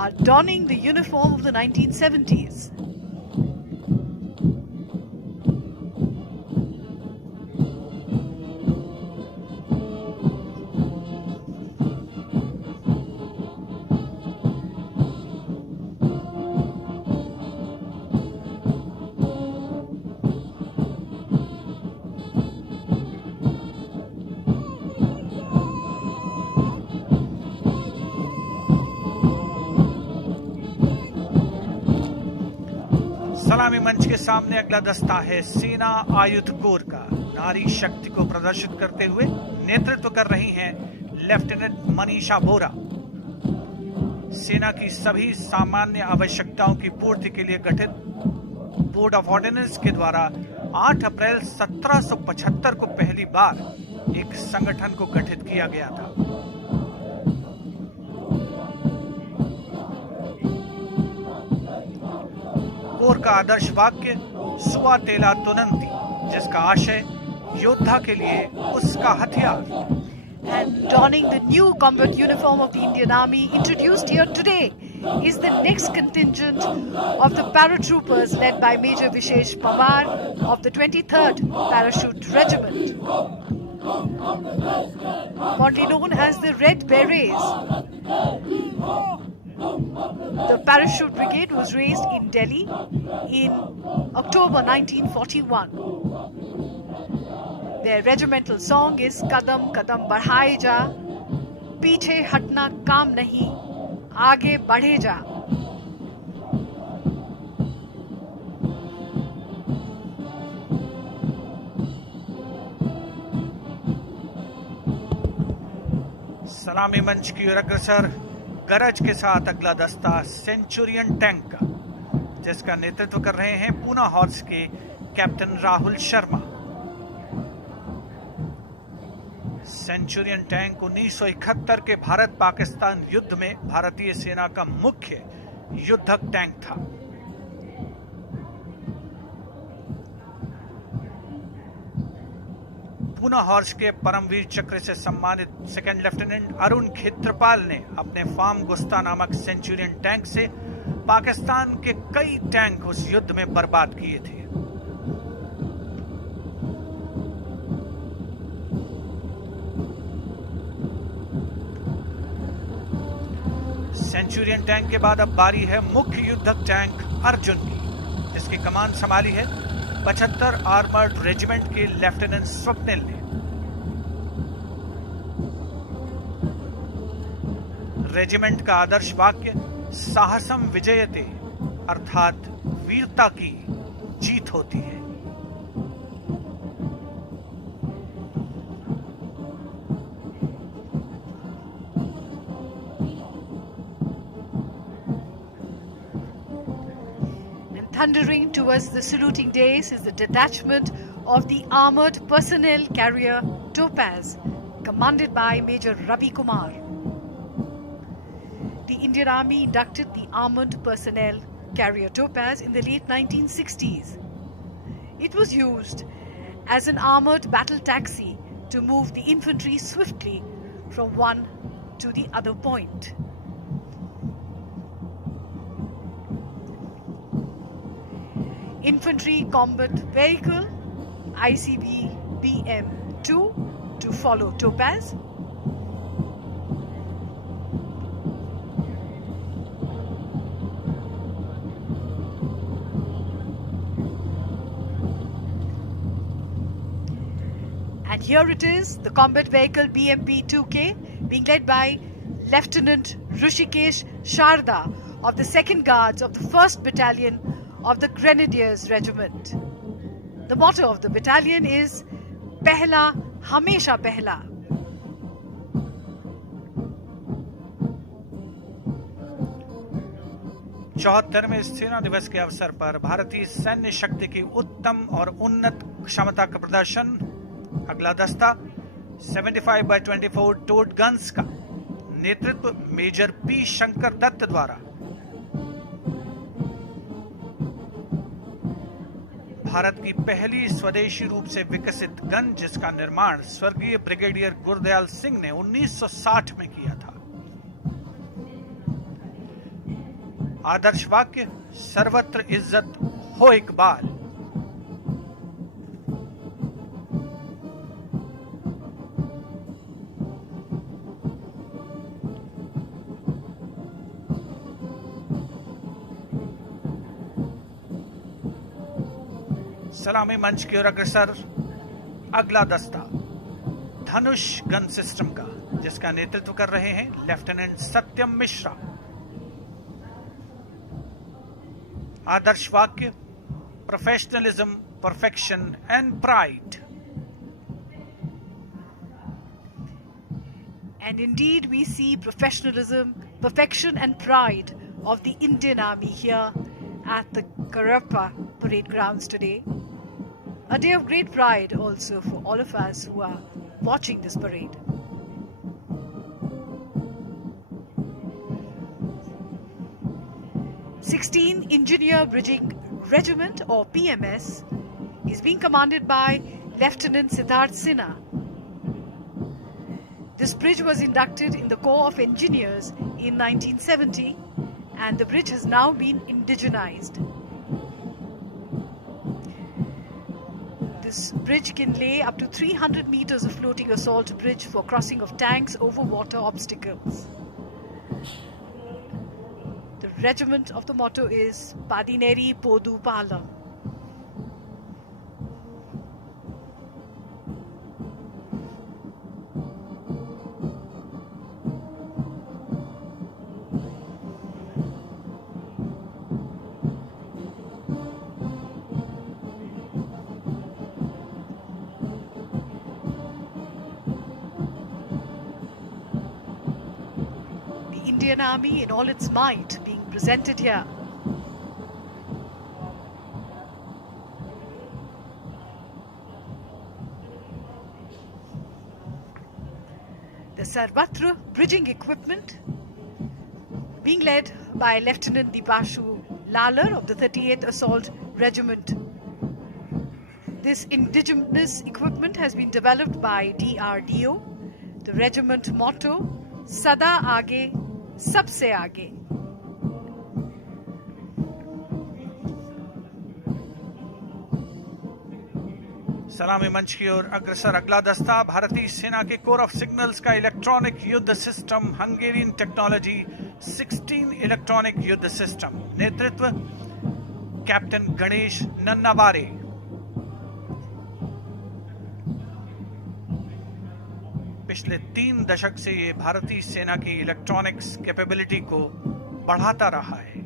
are donning the uniform of the 1970s. सलामी मंच के सामने अगला दस्ता है सेना आयुध core का। नारी शक्ति को प्रदर्शित करते हुए नेतृत्व कर रही हैं लेफ्टिनेंट मनीषा बोरा। सेना की सभी सामान्य आवश्यकताओं की पूर्ति के लिए गठित बोर्ड ऑफ ऑर्डिनेंस के द्वारा 8 अप्रैल 1775 को पहली बार एक संगठन को गठित किया गया था। कोर का आदर्श वाक्य सुआ तेला तुनंती, जिसका आशय योद्धा के लिए उसका हथियार। And donning the new combat uniform of the Indian Army introduced here today is the next contingent of the paratroopers led by Major Vishesh Pawar of the 23rd Parachute Regiment. Fondly known as the Red Berets, the Parachute Brigade was raised in Delhi in October 1941. Their regimental song is Kadam Kadam Badhaye Ja, Piche Hatna Kaam Nahi, Aage Badhe Ja. सलामी मंच की ओर अग्रसर गरज के साथ अगला दस्ता Centurion tank का, जिसका नेतृत्व कर रहे हैं पूना हॉर्स के captain Rahul Sharma. Centurion tank 1971 के भारत पाकिस्तान युद्ध में भारतीय सेना का मुख्य युद्धक टैंक था। पूना हॉर्स के परमवीर चक्र से सम्मानित सेकंड लेफ्टिनेंट अरुण खेत्रपाल ने अपने फार्म गुस्ता नामक सेंचुरियन टैंक से पाकिस्तान के कई टैंक उस युद्ध में बर्बाद किए थे। सेंचुरियन टैंक के बाद अब बारी है मुख्य युद्धक टैंक अर्जुन की, जिसकी कमान संभाली है 75 आर्मर्ड रेजिमेंट के लेफ्टिनेंट स्वप्निल ने। रेजिमेंट का आदर्श वाक्य साहसम विजयते, अर्थात वीरता की जीत होती है। Thundering towards the saluting dais is the detachment of the armored personnel carrier Topaz, commanded by Major Ravi Kumar. The Indian Army inducted the armored personnel carrier Topaz in the late 1960s. It was used as an armored battle taxi to move the infantry swiftly from one to the other point. Infantry Combat Vehicle ICV BM-2 to follow Topaz. And here it is, the combat vehicle BMP-2K, being led by Lieutenant Rishikesh Sharda of the 2nd Guards of the 1st Battalion of the Grenadiers Regiment. The motto of the battalion is Pehla Hamesha Pehla. चौहत्तरवें सेना दिवस के अवसर पर भारतीय सैन्य शक्ति की उत्तम और उन्नत क्षमता का प्रदर्शन। अगला दस्ता 75x24 टोड गन्स का नेतृत्व मेजर पी शंकर दत्त द्वारा। भारत की पहली स्वदेशी रूप से विकसित गन, जिसका निर्माण स्वर्गीय ब्रिगेडियर गुरदयाल सिंह ने 1960 में किया था। आदर्श वाक्य, सर्वत्र इज्जत हो इकबाल। सलामी मंच की ओर अग्रसर अगला दस्ता धनुष गन सिस्टम का, जिसका नेतृत्व कर रहे हैं लेफ्टिनेंट सत्यम मिश्रा। आदर्श वाक्य, professionalism, perfection and pride. And indeed we see professionalism, perfection and pride of the Indian Army here at the Cariappa parade grounds today. A day of great pride also for all of us who are watching this parade. (16) Engineer Bridging Regiment or PMS is being commanded by Lieutenant Siddharth Sinha. This bridge was inducted in the Corps of Engineers in 1970 and the bridge has now been indigenized. This bridge can lay up to 300 meters of floating assault bridge for crossing of tanks over water obstacles. The regiment of the motto is Padineri Podu Palam. Indian Army in all its might being presented here. The Sarvatra bridging equipment being led by Lieutenant Dipashu Lalar of the 38th Assault Regiment. This indigenous equipment has been developed by DRDO. The regiment motto, Sada Aage, Sabse Aage. सलामी मंच की ओर अग्रसर अगला दस्ता भारतीय सेना के core of signals का इलेक्ट्रॉनिक युद्ध सिस्टम हंगेरियन टेक्नोलॉजी 16 इलेक्ट्रॉनिक युद्ध सिस्टम। नेतृत्व कैप्टन गणेश नन्नावारे। पिछले 3 दशक से ये भारतीय सेना की इलेक्ट्रॉनिक्स कैपेबिलिटी को बढ़ाता रहा है।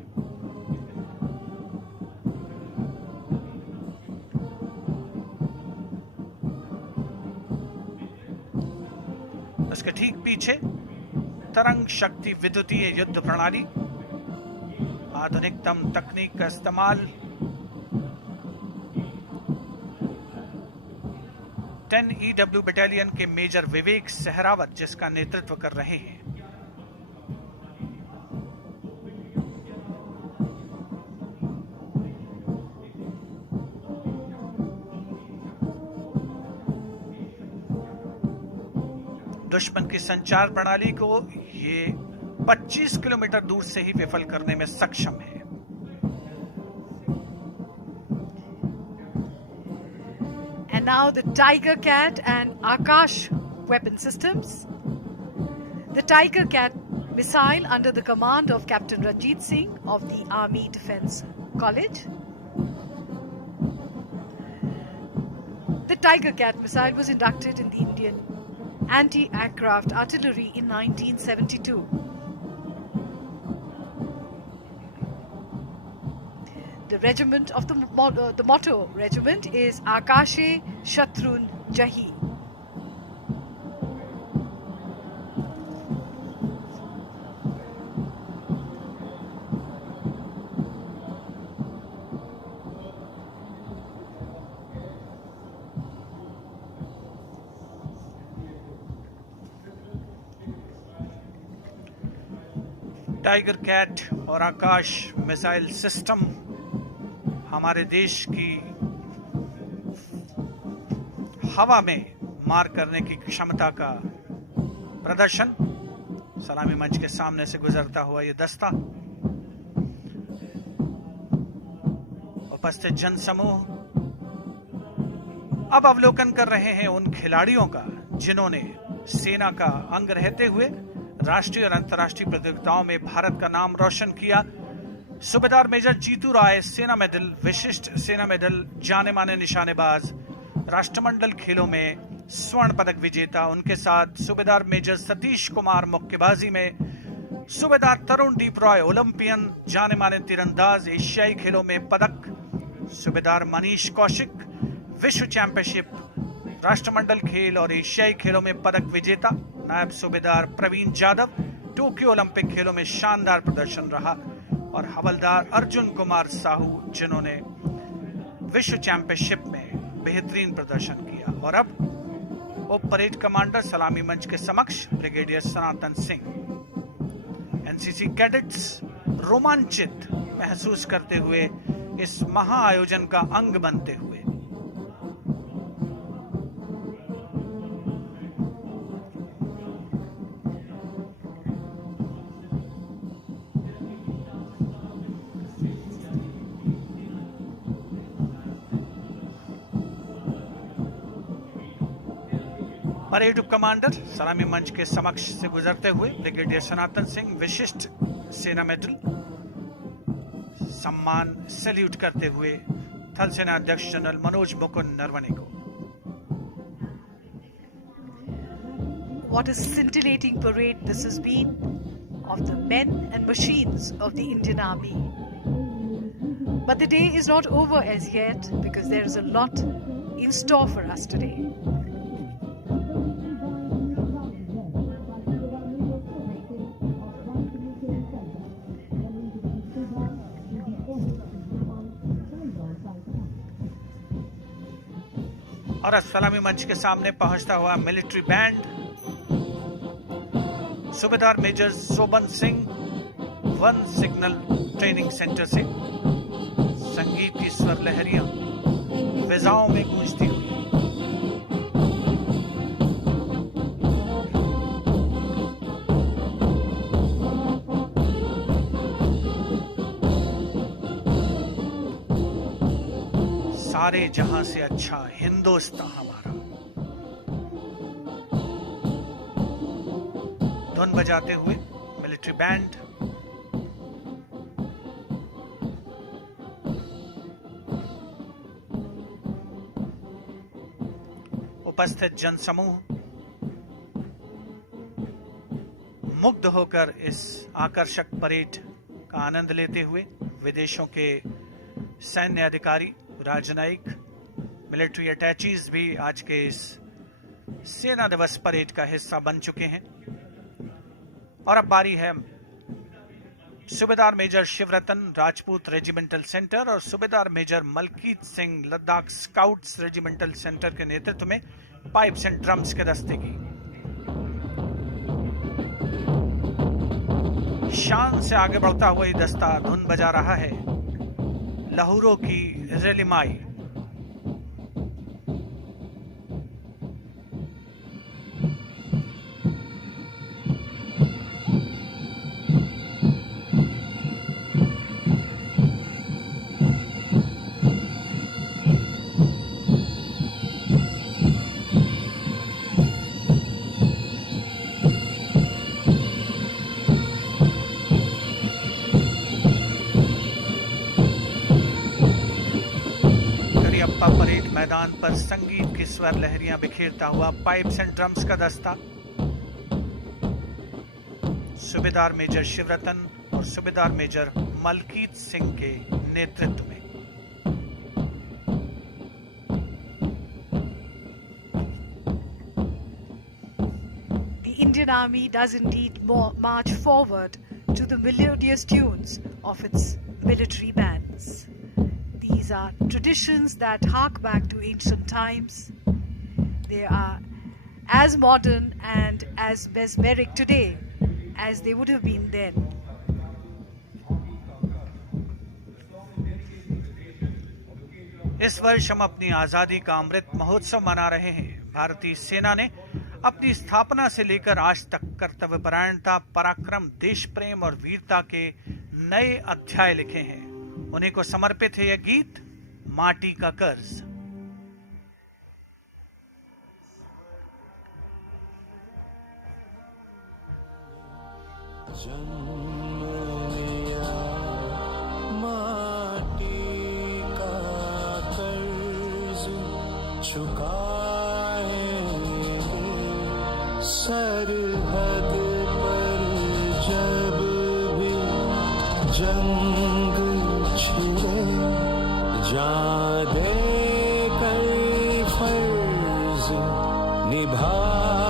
इसके ठीक पीछे तरंग शक्ति विद्युतीय युद्ध प्रणाली, आधुनिकतम तकनीक का इस्तेमाल 10 EW बटालियन के मेजर विवेक सहरावत जिसका नेतृत्व कर रहे हैं। दुश्मन की संचार प्रणाली को ये 25 किलोमीटर दूर से ही विफल करने में सक्षम है। And now the Tiger Cat and Akash weapon systems. The Tiger Cat missile under the command of Captain Rajit Singh of the Army Defence College. The Tiger Cat missile was inducted in the Indian anti-aircraft artillery in 1972. The regiment of the motto regiment is Akashe Shatrun Jahi. Tiger cat और Akash missile system हमारे देश की हवा में मार करने की क्षमता का प्रदर्शन। सलामी मंच के सामने से गुजरता हुआ ये दस्ता, उपस्थित जनसमूह अब अवलोकन कर रहे हैं उन खिलाड़ियों का जिन्होंने सेना का अंग रहते हुए राष्ट्रीय और अंतर्राष्ट्रीय प्रतियोगिताओं में भारत का नाम रोशन किया। सूबेदार मेजर जीतू राय सेना मेडल, विशिष्ट सेना मेडल, जाने माने निशानेबाज, राष्ट्रमंडल खेलों में स्वर्ण पदक विजेता। उनके साथ सूबेदार मेजर सतीश कुमार मुक्केबाजी में, सूबेदार तरुण दीप रॉय ओलंपियन, जाने माने तीरंदाज, एशियाई खेलों में पदक, सूबेदार मनीष कौशिक विश्व चैंपियनशिप, राष्ट्रमंडल खेल और एशियाई खेलों में पदक विजेता। नायब सूबेदार प्रवीण जाधव टोक्यो ओलंपिक खेलों में शानदार प्रदर्शन रहा, और हवलदार अर्जुन कुमार साहू जिन्होंने विश्व चैंपियनशिप में बेहतरीन प्रदर्शन किया। और अब उप परेड कमांडर सलामी मंच के समक्ष ब्रिगेडियर सनातन सिंह। एनसीसी कैडेट्स रोमांचित महसूस करते हुए इस महाआयोजन का अंग बनते हुए परेड उप कमांडर सलामी मंच के समक्ष से गुजरते हुए ब्रिगेडियर सनातन सिंह विशिष्ट सेना मेडल सम्मान सैल्यूट करते हुए थल सेना अध्यक्ष जनरल मनोज मुकुंद नरवणे को। What a scintillating parade this has been of the men and machines of the Indian Army. But the day is not over as yet, because there is a lot in store for us today. और सलामी मंच के सामने पहुंचता हुआ military band, Subedar major Soban Singh one signal training centre से संगीत की स्वर लहरियां फिजाओं में गूंजती हुई। सारे जहां से अच्छा हिंदुस्तान हमारा, धुन बजाते हुए मिलिट्री बैंड उपस्थित जनसमूह मुग्ध होकर इस आकर्षक परेड का आनंद लेते हुए विदेशों के सैन्य अधिकारी, राजनयिक, मिलिट्री अटैचीज भी आज के इस सेना दिवस परेड का हिस्सा बन चुके हैं। और अब बारी है subedar major Shivratan Rajput regimental centre और subedar major Malkit Singh Ladakh scouts regimental centre के नेतृत्व में पाइप्स एंड ड्रम्स के दस्ते की। शान से आगे बढ़ता हुआ ये दस्ता धुन बजा रहा है लहूरों की रेलिमाई। करियप्पा परेड मैदान पर संगीत की स्वर लहरियां बिखेरता हुआ पाइप्स एंड ड्रम्स का दस्ता सूबेदार मेजर शिवरतन और सूबेदार मेजर मलकीत सिंह के नेतृत्व में। The Indian Army does indeed march forward to the melodious tunes of its military bands. These are traditions that hark back to ancient times. They are as modern and as mesmeric today as they would have been then. इस वर्ष हम अपनी आजादी का अमृत महोत्सव मना रहे हैं। भारतीय सेना ने अपनी स्थापना से लेकर आज तक कर्तव्यपरायणता, पराक्रम, देश प्रेम और वीरता के नए अध्याय लिखे हैं। उन्हीं को समर्पित है यह गीत माटी का कर्ज। सरहद पर जब भी जंग छिड़े जा दे कई फर्ज निभाएंगे।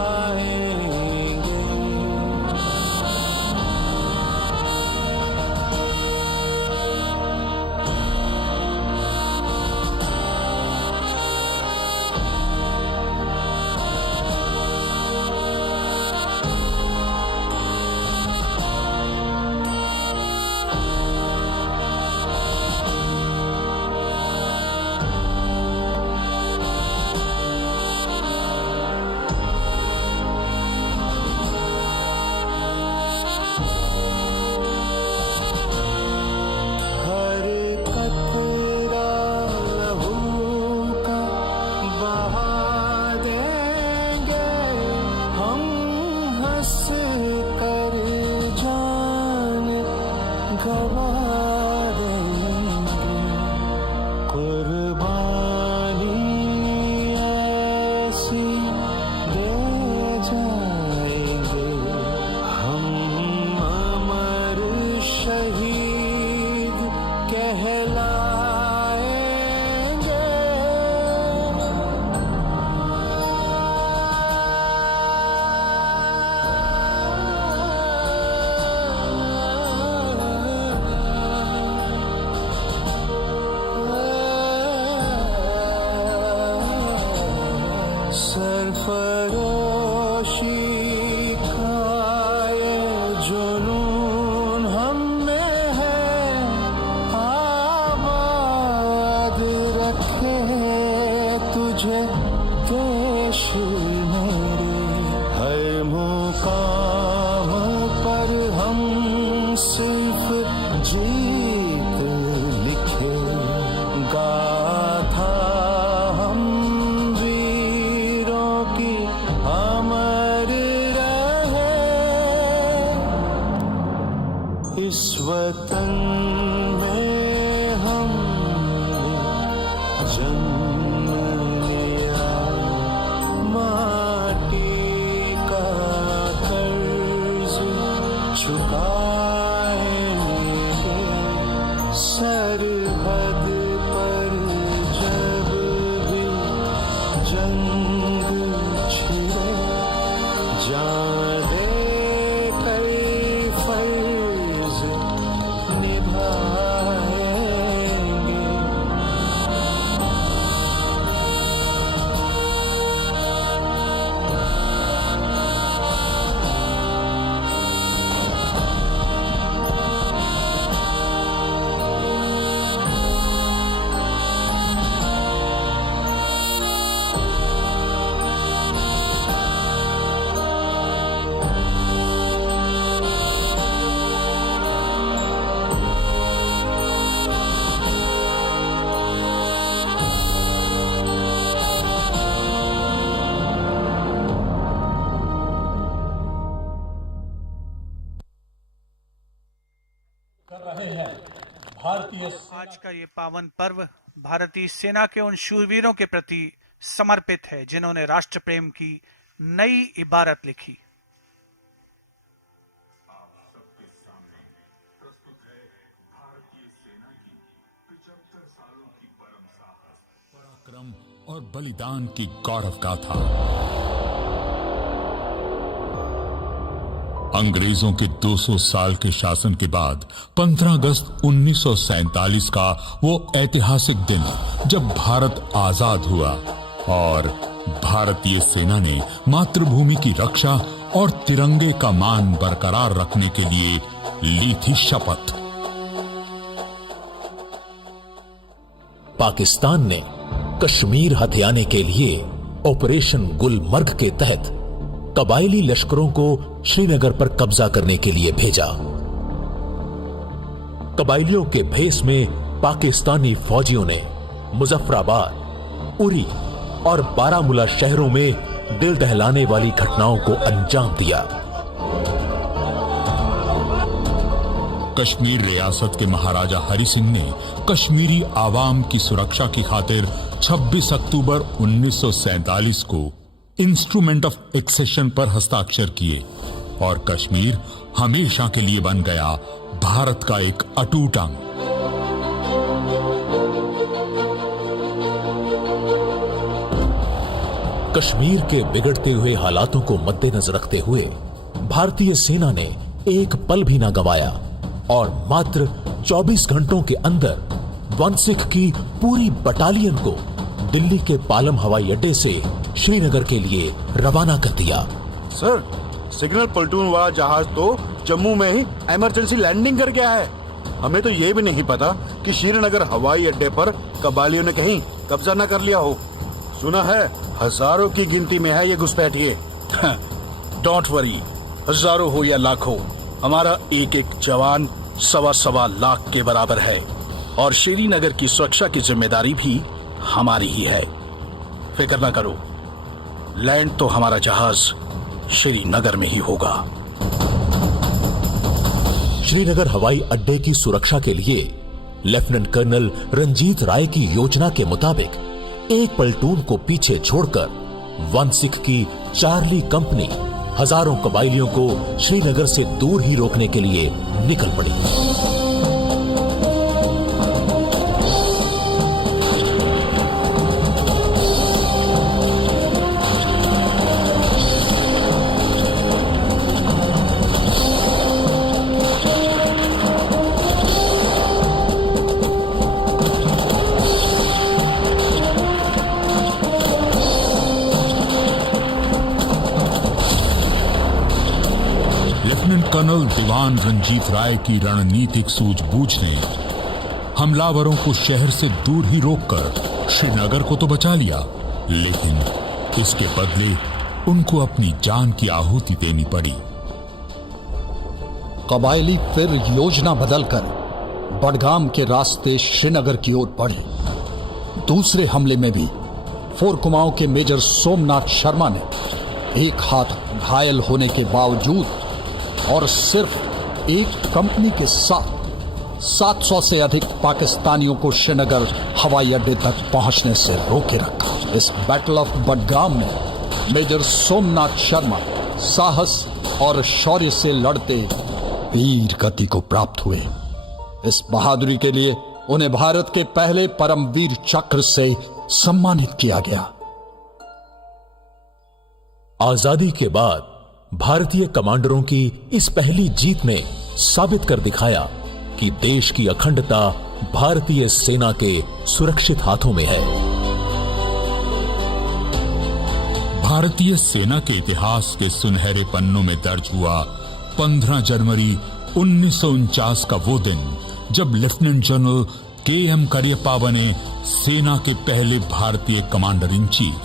अमर भारतीय आज का ये पावन पर्व भारतीय सेना के उन शूरवीरों के प्रति समर्पित है जिन्होंने राष्ट्र प्रेम की नई इबारत लिखी। पराक्रम और बलिदान की गौरव गाथा। अंग्रेजों के 200 साल के शासन के बाद 15 अगस्त 1947 का वो ऐतिहासिक दिन जब भारत आजाद हुआ और भारतीय सेना ने मातृभूमि की रक्षा और तिरंगे का मान बरकरार रखने के लिए ली थी शपथ। पाकिस्तान ने कश्मीर हथियाने के लिए ऑपरेशन गुलमर्ग के तहत कबायली लश्करों को श्रीनगर पर कब्जा करने के लिए भेजा। कबायलियों के भेष में पाकिस्तानी फौजियों ने मुजफ्फराबाद, उरी और बारामूला शहरों में दिल दहलाने वाली घटनाओं को अंजाम दिया। कश्मीर रियासत के महाराजा हरि सिंह ने कश्मीरी आवाम की सुरक्षा की खातिर 26 अक्टूबर 1947 को इंस्ट्रूमेंट ऑफ एक्सेशन पर हस्ताक्षर किए और कश्मीर हमेशा के लिए बन गया भारत का एक अटूट अंग। कश्मीर के बिगड़ते हुए हालातों को मद्देनजर रखते हुए भारतीय सेना ने एक पल भी न गंवाया और मात्र 24 घंटों के अंदर 1/6 की पूरी बटालियन को दिल्ली के पालम हवाई अड्डे से श्रीनगर के लिए रवाना कर दिया। सर, सिग्नल प्लेटून वाला जहाज तो जम्मू में ही इमरजेंसी लैंडिंग कर गया है। हमें तो ये भी नहीं पता कि श्रीनगर हवाई अड्डे पर कबालियों ने कहीं कब्जा न कर लिया हो। सुना है हजारों की गिनती में है ये घुसपैठिए। डोंट वरी, हजारों हो या लाखों, हमारा एक एक जवान 1.25 लाख के बराबर है और श्रीनगर की सुरक्षा की जिम्मेदारी भी हमारी ही है। फिक्र ना करो, लैंड तो हमारा जहाज श्रीनगर में ही होगा। श्रीनगर हवाई अड्डे की सुरक्षा के लिए लेफ्टिनेंट कर्नल रंजीत राय की योजना के मुताबिक एक प्लेटून को पीछे छोड़कर 1/6 की चार्ली कंपनी हजारों कबायलियों को श्रीनगर से दूर ही रोकने के लिए निकल पड़ी। कर्नल दीवान रंजीत राय की रणनीतिक सूझबूझ ने हमलावरों को शहर से दूर ही रोककर श्रीनगर को तो बचा लिया, लेकिन इसके बदले उनको अपनी जान की आहुति देनी पड़ी। कबायली फिर योजना बदलकर बडगाम के रास्ते श्रीनगर की ओर बढ़े। दूसरे हमले में भी 4 कुमाऊं के मेजर सोमनाथ शर्मा ने एक हाथ घायल होने के बावजूद और सिर्फ एक कंपनी के साथ 700 से अधिक पाकिस्तानियों को श्रीनगर हवाई अड्डे तक पहुंचने से रोके रखा। इस बैटल ऑफ बडगाम में मेजर सोमनाथ शर्मा साहस और शौर्य से लड़ते वीर गति को प्राप्त हुए। इस बहादुरी के लिए उन्हें भारत के पहले परमवीर चक्र से सम्मानित किया गया। आजादी के बाद भारतीय कमांडरों की इस पहली जीत ने साबित कर दिखाया कि देश की अखंडता भारतीय सेना के सुरक्षित हाथों में है। भारतीय सेना के इतिहास के सुनहरे पन्नों में दर्ज हुआ 15 जनवरी 1949 का वो दिन जब लेफ्टिनेंट जनरल के.एम. करियप्पा बने सेना के पहले भारतीय कमांडर इन चीफ।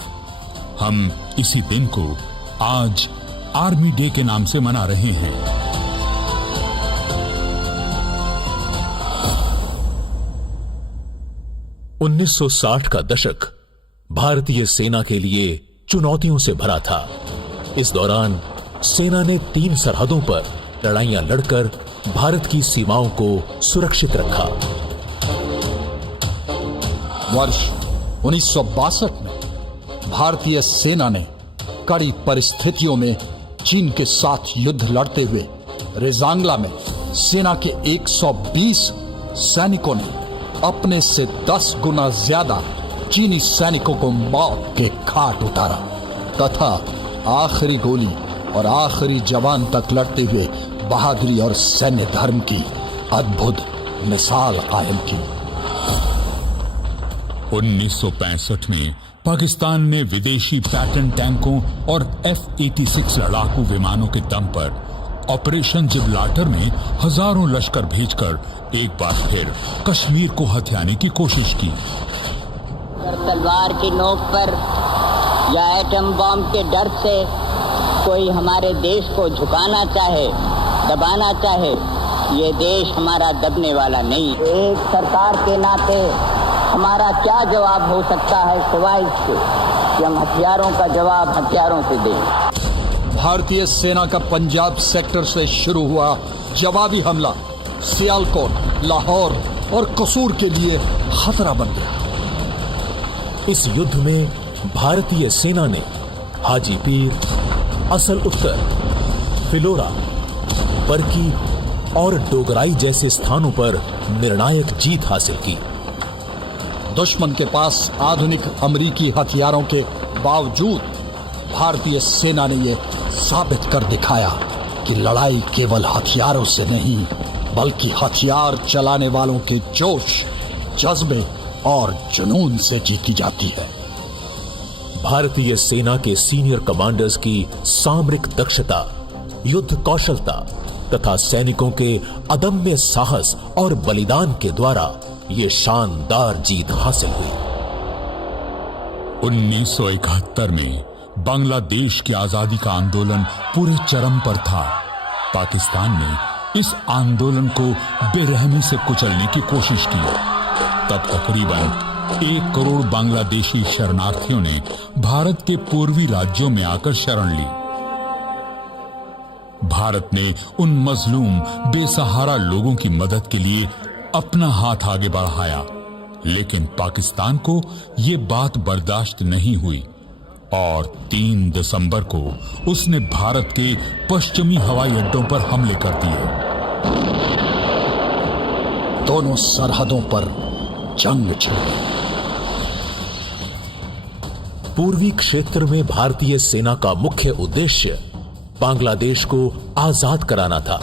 हम इसी दिन को आज आर्मी डे के नाम से मना रहे हैं। $1960 का दशक भारतीय सेना के लिए चुनौतियों से भरा था। इस दौरान सेना ने 3 सरहदों पर लड़ाइयां लड़कर भारत की सीमाओं को सुरक्षित रखा। वर्ष 1962 में भारतीय सेना ने कड़ी परिस्थितियों में चीन के साथ युद्ध लड़ते हुए रेजांगला में सेना के 120 सैनिकों ने अपने से 10 गुना ज्यादा चीनी सैनिकों को मौत के घाट उतारा तथा आखिरी गोली और आखिरी जवान तक लड़ते हुए बहादुरी और सैन्य धर्म की अद्भुत मिसाल कायम की। 1965 में पाकिस्तान ने विदेशी पैटर्न टैंकों और F-86 लड़ाकू विमानों के दम पर ऑपरेशन जिब्राल्टर में हजारों लश्कर भेजकर एक बार फिर कश्मीर को हथियाने की कोशिश की। तलवार की नोक पर या एटम बम के डर से कोई हमारे देश को झुकाना चाहे, दबाना चाहे, ये देश हमारा दबने वाला नहीं। एक सरकार के नाते हमारा क्या जवाब हो सकता है सिवाय इसके कि हम हथियारों का जवाब हथियारों से दें। भारतीय सेना का पंजाब सेक्टर से शुरू हुआ जवाबी हमला सियालकोट, लाहौर और कसूर के लिए खतरा बन गया। इस युद्ध में भारतीय सेना ने हाजीपीर, असल उत्तर, फिलोरा, बरकी और डोगराई जैसे स्थानों पर निर्णायक जीत हासिल की। दुश्मन के पास आधुनिक अमेरिकी हथियारों के बावजूद भारतीय सेना ने यह साबित कर दिखाया कि लड़ाई केवल हथियारों से नहीं बल्कि हथियार चलाने वालों के जोश, जज्बे और जुनून से जीती जाती है। भारतीय सेना के सीनियर कमांडर्स की सामरिक दक्षता, युद्ध कौशलता तथा सैनिकों के अदम्य साहस और बलिदान के द्वारा ये शानदार जीत हासिल हुई। 1971 में बांग्लादेश की आजादी का आंदोलन पूरे चरम पर था। पाकिस्तान ने इस आंदोलन को बेरहमी से कुचलने की कोशिश की। तब तकरीबन 1 करोड़ बांग्लादेशी शरणार्थियों ने भारत के पूर्वी राज्यों में आकर शरण ली। भारत ने उन मजलूम बेसहारा लोगों की मदद के लिए अपना हाथ आगे बढ़ाया, लेकिन पाकिस्तान को ये बात बर्दाश्त नहीं हुई और 3 दिसंबर को उसने भारत के पश्चिमी हवाई अड्डों पर हमले कर दिए। दोनों सरहदों पर जंग छिड़ गई। पूर्वी क्षेत्र में भारतीय सेना का मुख्य उद्देश्य बांग्लादेश को आजाद कराना था।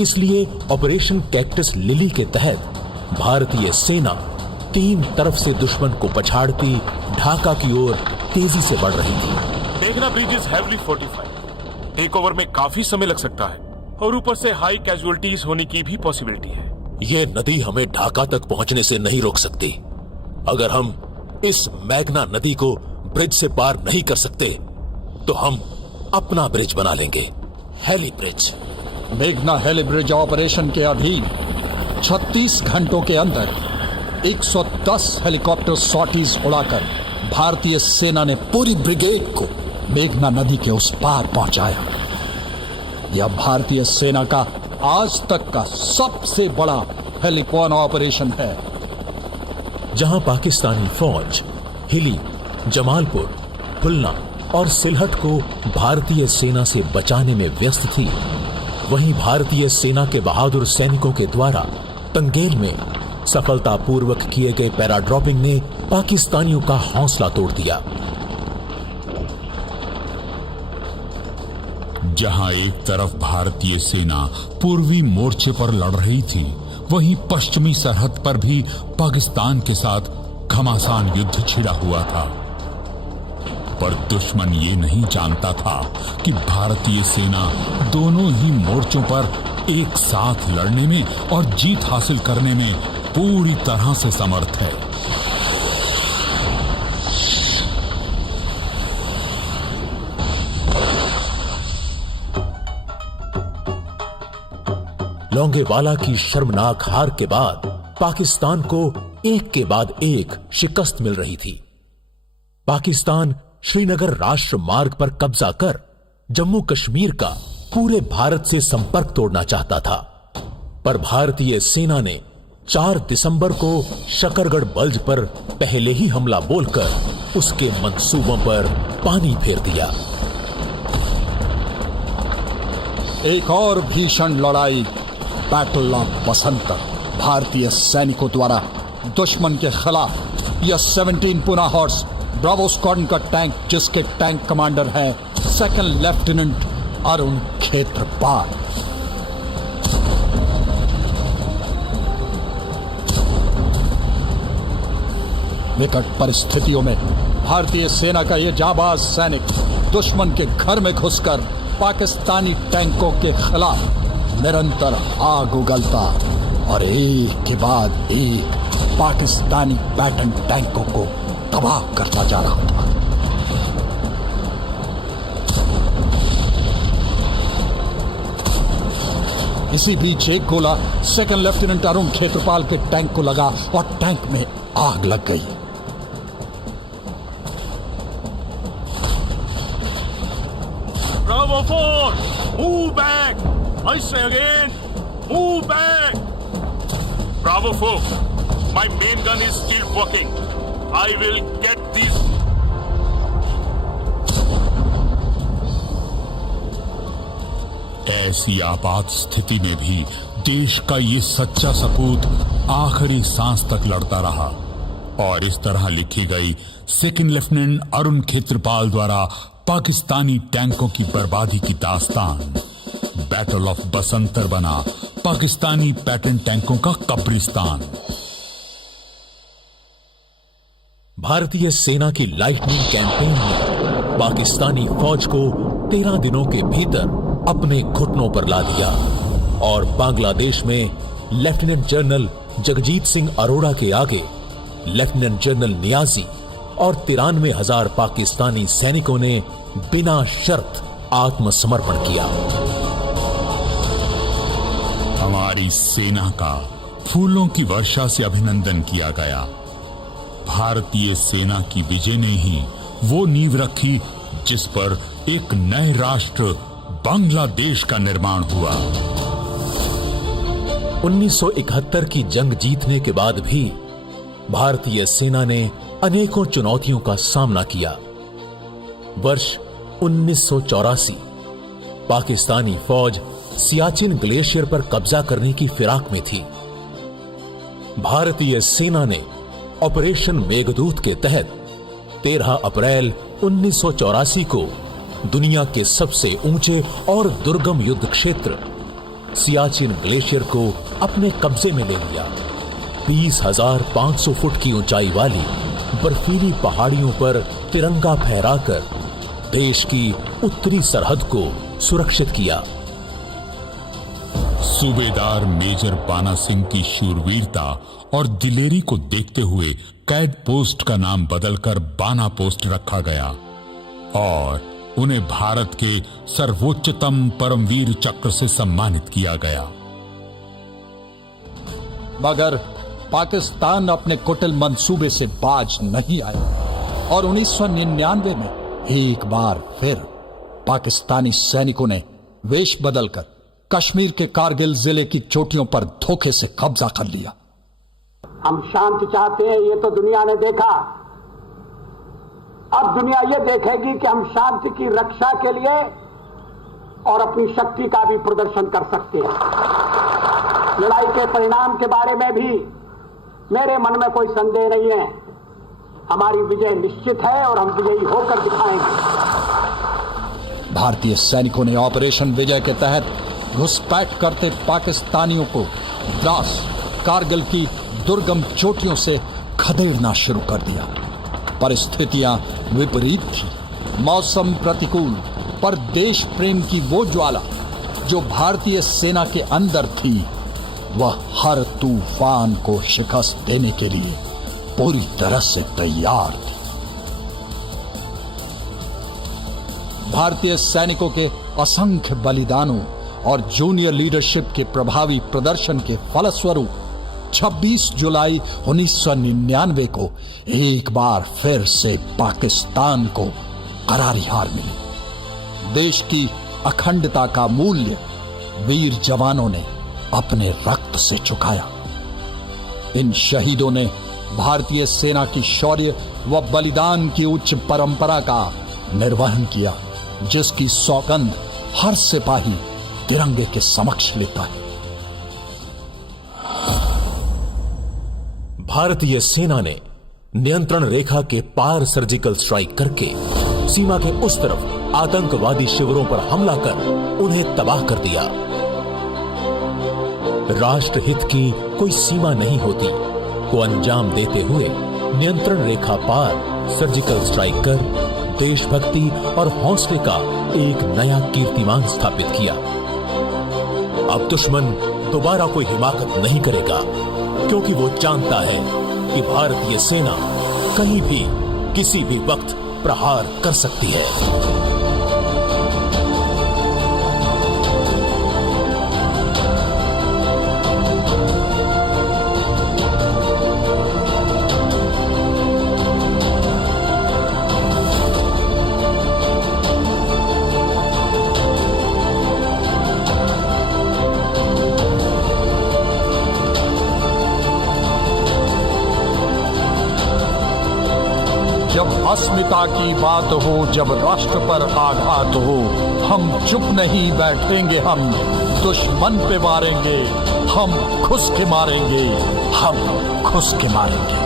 इसलिए ऑपरेशन कैक्टस लिली के तहत भारतीय सेना 3 तरफ से दुश्मन को पछाड़ती ढाका की ओर तेजी से बढ़ रही थी। मेघना bridge is heavily fortified. Take over में काफी समय लग सकता है और ऊपर से हाई कैजुअलिटीज होने की भी पॉसिबिलिटी है। ये नदी हमें ढाका तक पहुंचने से नहीं रोक सकती। अगर हम इस मेघना नदी को ब्रिज से पार नहीं कर सकते तो हम अपना ब्रिज बना लेंगे, हेली ब्रिज। मेघना हेली ब्रिज ऑपरेशन के अधीन 36 घंटों के अंदर 110 हेलीकॉप्टर सॉर्टीज उड़ाकर भारतीय सेना ने पूरी ब्रिगेड को मेघना नदी के उस पार पहुंचाया। यह भारतीय सेना का आज तक का सबसे बड़ा हेलीकॉन ऑपरेशन है। जहां पाकिस्तानी फौज हिली, जमालपुर, खुलना और सिलहट को भारतीय सेना से बचाने में व्यस्त थी, वहीं भारतीय सेना के बहादुर सैनिकों के द्वारा तंगेल में सफलतापूर्वक किए गए पैराड्रॉपिंग ने पाकिस्तानियों का हौसला तोड़ दिया। जहां एक तरफ भारतीय सेना पूर्वी मोर्चे पर लड़ रही थी, वहीं पश्चिमी सरहद पर भी पाकिस्तान के साथ घमासान युद्ध छिड़ा हुआ था। पर दुश्मन ये नहीं जानता था कि भारतीय सेना दोनों ही मोर्चों पर एक साथ लड़ने में और जीत हासिल करने में पूरी तरह से समर्थ है। लोंगेवाला की शर्मनाक हार के बाद पाकिस्तान को एक के बाद एक शिकस्त मिल रही थी। पाकिस्तान श्रीनगर राष्ट्र मार्ग पर कब्जा कर जम्मू कश्मीर का पूरे भारत से संपर्क तोड़ना चाहता था, पर भारतीय सेना ने 4 दिसंबर को शकरगढ़ बल्ज पर पहले ही हमला बोलकर उसके मंसूबों पर पानी फेर दिया। एक और भीषण लड़ाई बैटल ऑफ बसंतर भारतीय सैनिकों द्वारा दुश्मन के खिलाफ। यह 17 पुना हॉर्स ब्रावो स्क्वाड्रन का टैंक, जिसके टैंक कमांडर है 2nd लेफ्टिनेंट अरुण खेत्रपाल। विकट परिस्थितियों में भारतीय सेना का यह जाबाज सैनिक दुश्मन के घर में घुसकर पाकिस्तानी टैंकों के खिलाफ निरंतर आग उगलता और एक के बाद एक पाकिस्तानी पैटर्न टैंकों को तबाह करता जा रहा था। इसी बीच एक गोला 2nd लेफ्टिनेंट अरुण खेत्रपाल के टैंक को लगा और टैंक में आग लग गई। Bravo 4, move back. I say again, move back. Bravo 4, my main gun is still working. I will get this. ऐसी आपात स्थिति में भी देश का ये सच्चा सपूत आखिरी सांस तक लड़ता रहा और इस तरह लिखी गई 2nd लेफ्टिनेंट अरुण खेत्रपाल द्वारा पाकिस्तानी टैंकों की बर्बादी की दास्तान बैटल ऑफ बसंतर बना पाकिस्तानी पैटर्न टैंकों का कब्रिस्तान। भारतीय सेना की लाइटनिंग कैंपेन ने पाकिस्तानी फौज को 13 दिनों के भीतर अपने घुटनों पर ला दिया और बांग्लादेश में लेफ्टिनेंट जनरल जगजीत सिंह अरोड़ा के आगे लेफ्टिनेंट जनरल नियाजी और 93,000 पाकिस्तानी सैनिकों ने बिना शर्त आत्मसमर्पण किया। हमारी सेना का फूलों की वर्षा से अभिनंदन किया गया। भारतीय सेना की विजय ने ही वो नींव रखी जिस पर एक नए राष्ट्र बांग्लादेश का निर्माण हुआ। 1971 की जंग जीतने के बाद भी भारतीय सेना ने अनेकों चुनौतियों का सामना किया। वर्ष 1984 पाकिस्तानी फौज सियाचिन ग्लेशियर पर कब्जा करने की फिराक में थी। भारतीय सेना ने ऑपरेशन मेघदूत के तहत 13 अप्रैल 1984 को दुनिया के सबसे ऊंचे और दुर्गम युद्ध क्षेत्र सियाचिन ग्लेशियर को अपने कब्जे में ले लिया। 20,500 फुट की ऊंचाई वाली बर्फीली पहाड़ियों पर तिरंगा फहराकर देश की उत्तरी सरहद को सुरक्षित किया। सूबेदार मेजर बाना सिंह की शूरवीरता और दिलेरी को देखते हुए कैड पोस्ट का नाम बदलकर बाना पोस्ट रखा गया और उन्हें भारत के सर्वोच्चतम परमवीर चक्र से सम्मानित किया गया। मगर पाकिस्तान अपने कुटिल मंसूबे से बाज नहीं आया और 1999 में एक बार फिर पाकिस्तानी सैनिकों ने वेश बदलकर कश्मीर के कारगिल जिले की चोटियों पर धोखे से कब्जा कर लिया। हम शांति चाहते हैं, ये तो दुनिया ने देखा। अब दुनिया ये देखेगी कि हम शांति की रक्षा के लिए और अपनी शक्ति का भी प्रदर्शन कर सकते हैं। लड़ाई के परिणाम के बारे में भी मेरे मन में कोई संदेह नहीं है। हमारी विजय निश्चित है और हम विजयी होकर दिखाएंगे। भारतीय सैनिकों ने ऑपरेशन विजय के तहत घुसपैठ करते पाकिस्तानियों को द्रास कारगिल की दुर्गम चोटियों से खदेड़ना शुरू कर दिया। परिस्थितियां विपरीत थी, मौसम प्रतिकूल, पर देश प्रेम की वो ज्वाला जो भारतीय सेना के अंदर थी वह हर तूफान को शिकस्त देने के लिए पूरी तरह से तैयार थी। भारतीय सैनिकों के असंख्य बलिदानों और जूनियर लीडरशिप के प्रभावी प्रदर्शन के फलस्वरूप 26 जुलाई 1999 को एक बार फिर से पाकिस्तान को करारी हार मिली। देश की अखंडता का मूल्य वीर जवानों ने अपने रक्त से चुकाया। इन शहीदों ने भारतीय सेना की शौर्य व बलिदान की उच्च परंपरा का निर्वहन किया, जिसकी सौगंध हर सिपाही तिरंगे के समक्ष लेता है। भारतीय सेना ने नियंत्रण रेखा के पार सर्जिकल स्ट्राइक करके सीमा के उस तरफ आतंकवादी शिविरों पर हमला कर उन्हें तबाह कर दिया। राष्ट्रहित की कोई सीमा नहीं होती को अंजाम देते हुए नियंत्रण रेखा पार सर्जिकल स्ट्राइक कर देशभक्ति और हौसले का एक नया कीर्तिमान स्थापित किया। अब दुश्मन दोबारा कोई हिमाकत नहीं करेगा, क्योंकि वो जानता है कि भारतीय सेना कहीं भी किसी भी वक्त प्रहार कर सकती है। जब अस्मिता की बात हो, जब राष्ट्र पर आघात हो, हम चुप नहीं बैठेंगे, हम दुश्मन पे मारेंगे, हम खुश के मारेंगे, हम खुश के मारेंगे।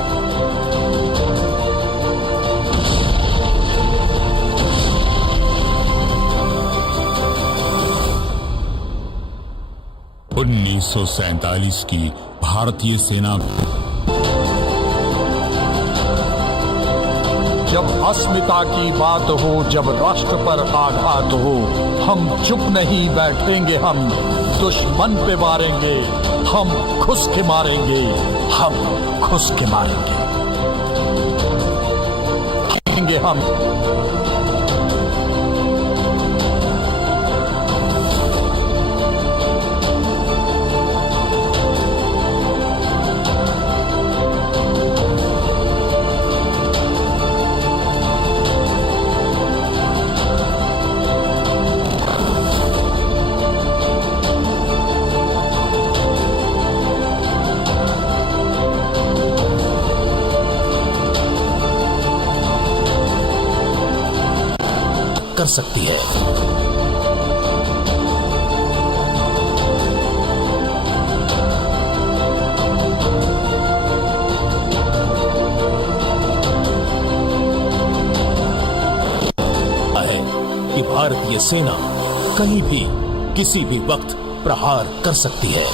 (1947) की भारतीय सेना जब अस्मिता की बात हो, जब राष्ट्र पर आघात हो, हम चुप नहीं बैठेंगे, हम दुश्मन पे मारेंगे, हम खुश के मारेंगे, हम खुश के मारेंगे हम। कर सकती है। कि भारतीय सेना कहीं भी किसी भी वक्त प्रहार कर सकती है।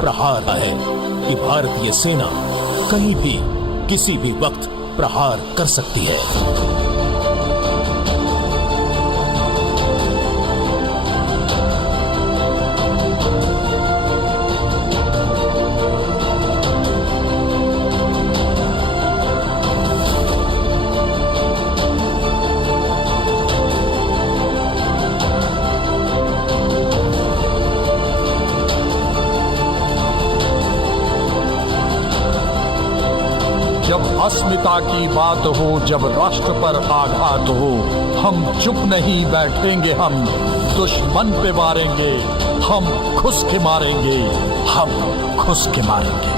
प्रहार है कि भारतीय सेना कहीं भी किसी भी वक्त प्रहार कर सकती है। जब अस्मिता की बात हो, जब राष्ट्र पर आघात हो, हम चुप नहीं बैठेंगे, हम दुश्मन पे मारेंगे, हम खुश के मारेंगे, हम खुश के मारेंगे।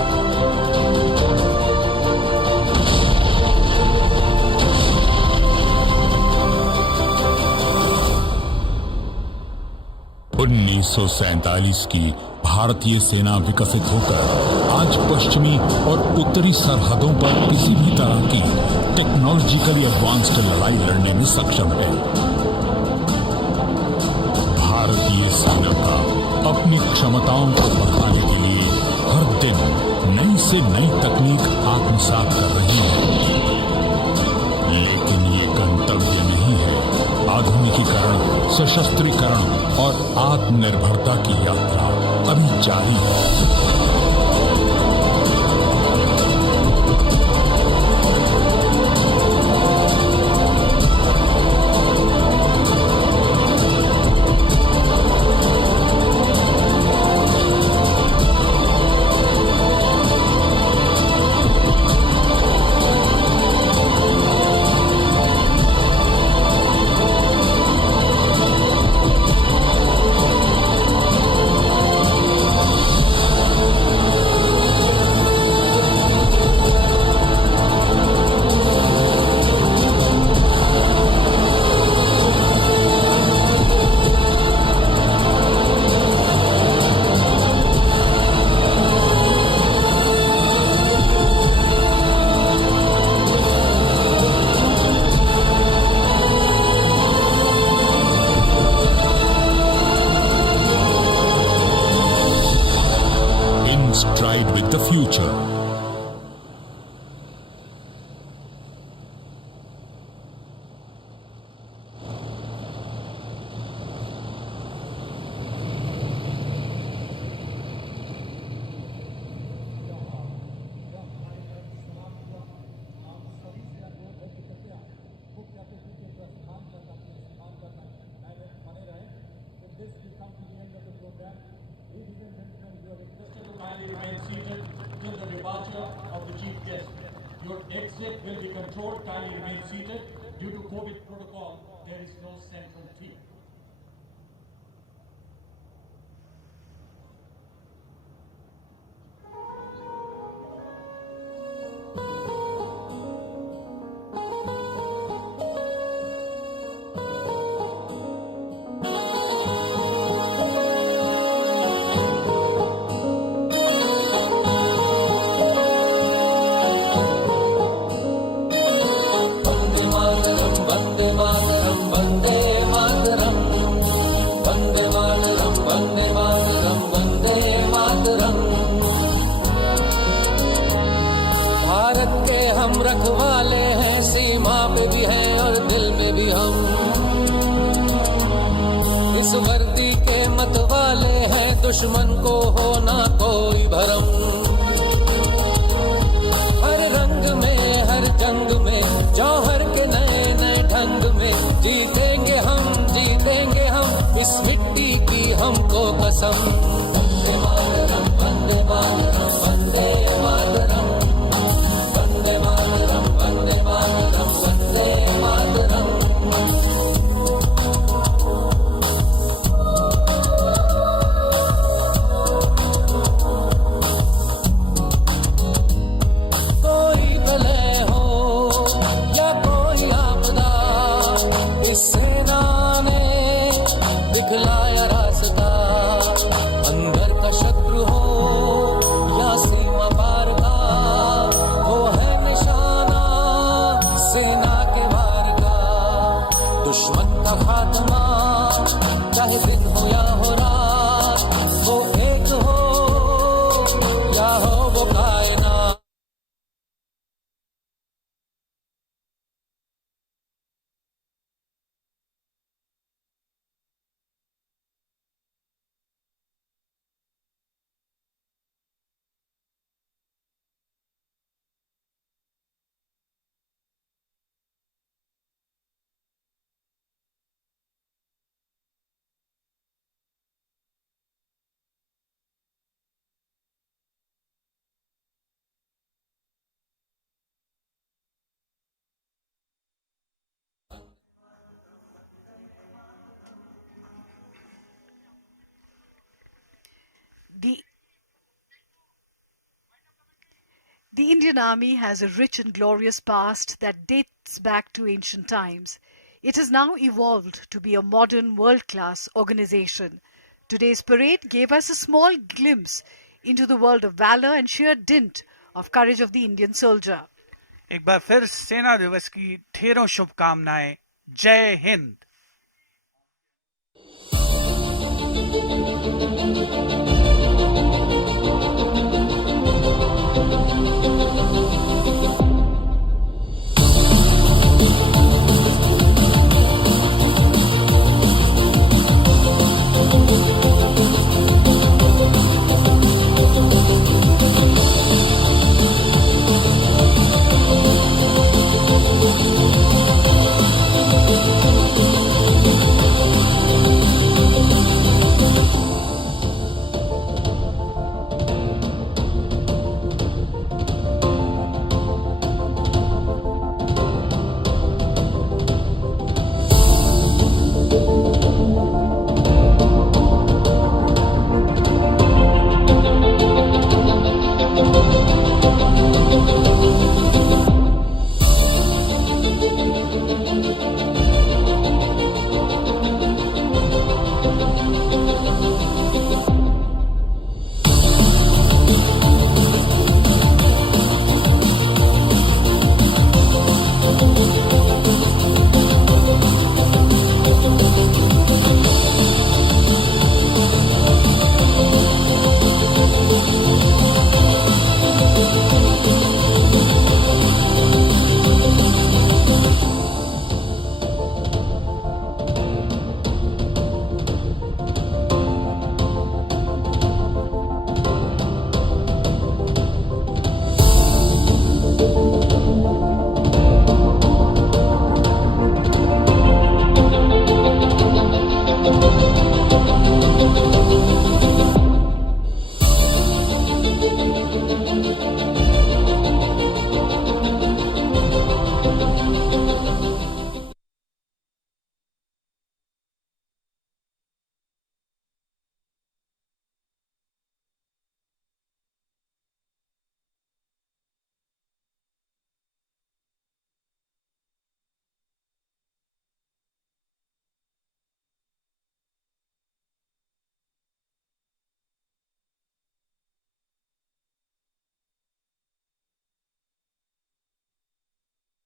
1947 की भारतीय सेना विकसित होकर आज पश्चिमी और उत्तरी सरहदों पर किसी भी तरह की टेक्नोलॉजिकली एडवांस्ड लड़ाई लड़ने में सक्षम है। भारतीय सेना का अपनी क्षमताओं को बढ़ाने के लिए हर दिन नई से नई तकनीक आत्मसात कर रही है, लेकिन ये गंतव्य नहीं है। आधुनिकीकरण, सशस्त्रीकरण और आत्मनिर्भरता की यात्रा अभी जारी है। Kindly remain seated till the departure of the chief guest. Your exit will be controlled. Kindly remain seated. Due to COVID protocol, there is no central team. Bharat के हम रखवाले हैं, सीमा पे भी हैं और दिल में भी हम। इस वर्दी के मतवाले हैं, दुश्मन को हो ना कोई भरम। हर रंग में हर जंग में जौहर के नए नए ढंग में जीतेंगे हम, जीतेंगे हम, इस मिट्टी की हमको कसम। वंदे मातरम, वंदे मातरम, वंदे मातरम, वंदे मातरम, वंदे मातरम, वंदे मातरम। कोई प्रलय हो या कोई आपदा, इस सेना ने दिखलाया रास्ता। अंदर का शत्रु हो या सीमा पार का, वो है निशाना सेना के वार का। दुश्मन का खात्मा चाहे दिन हो या हो रात, वो एक हो या हो वो कायनात। The Indian Army has a rich and glorious past that dates back to ancient times. It has now evolved to be a modern, world-class organization. Today's parade gave us a small glimpse into the world of valor and sheer dint of courage of the Indian soldier. एक बार फिर सेना दिवस की ढेरों शुभकामनाएं। जय हिंद।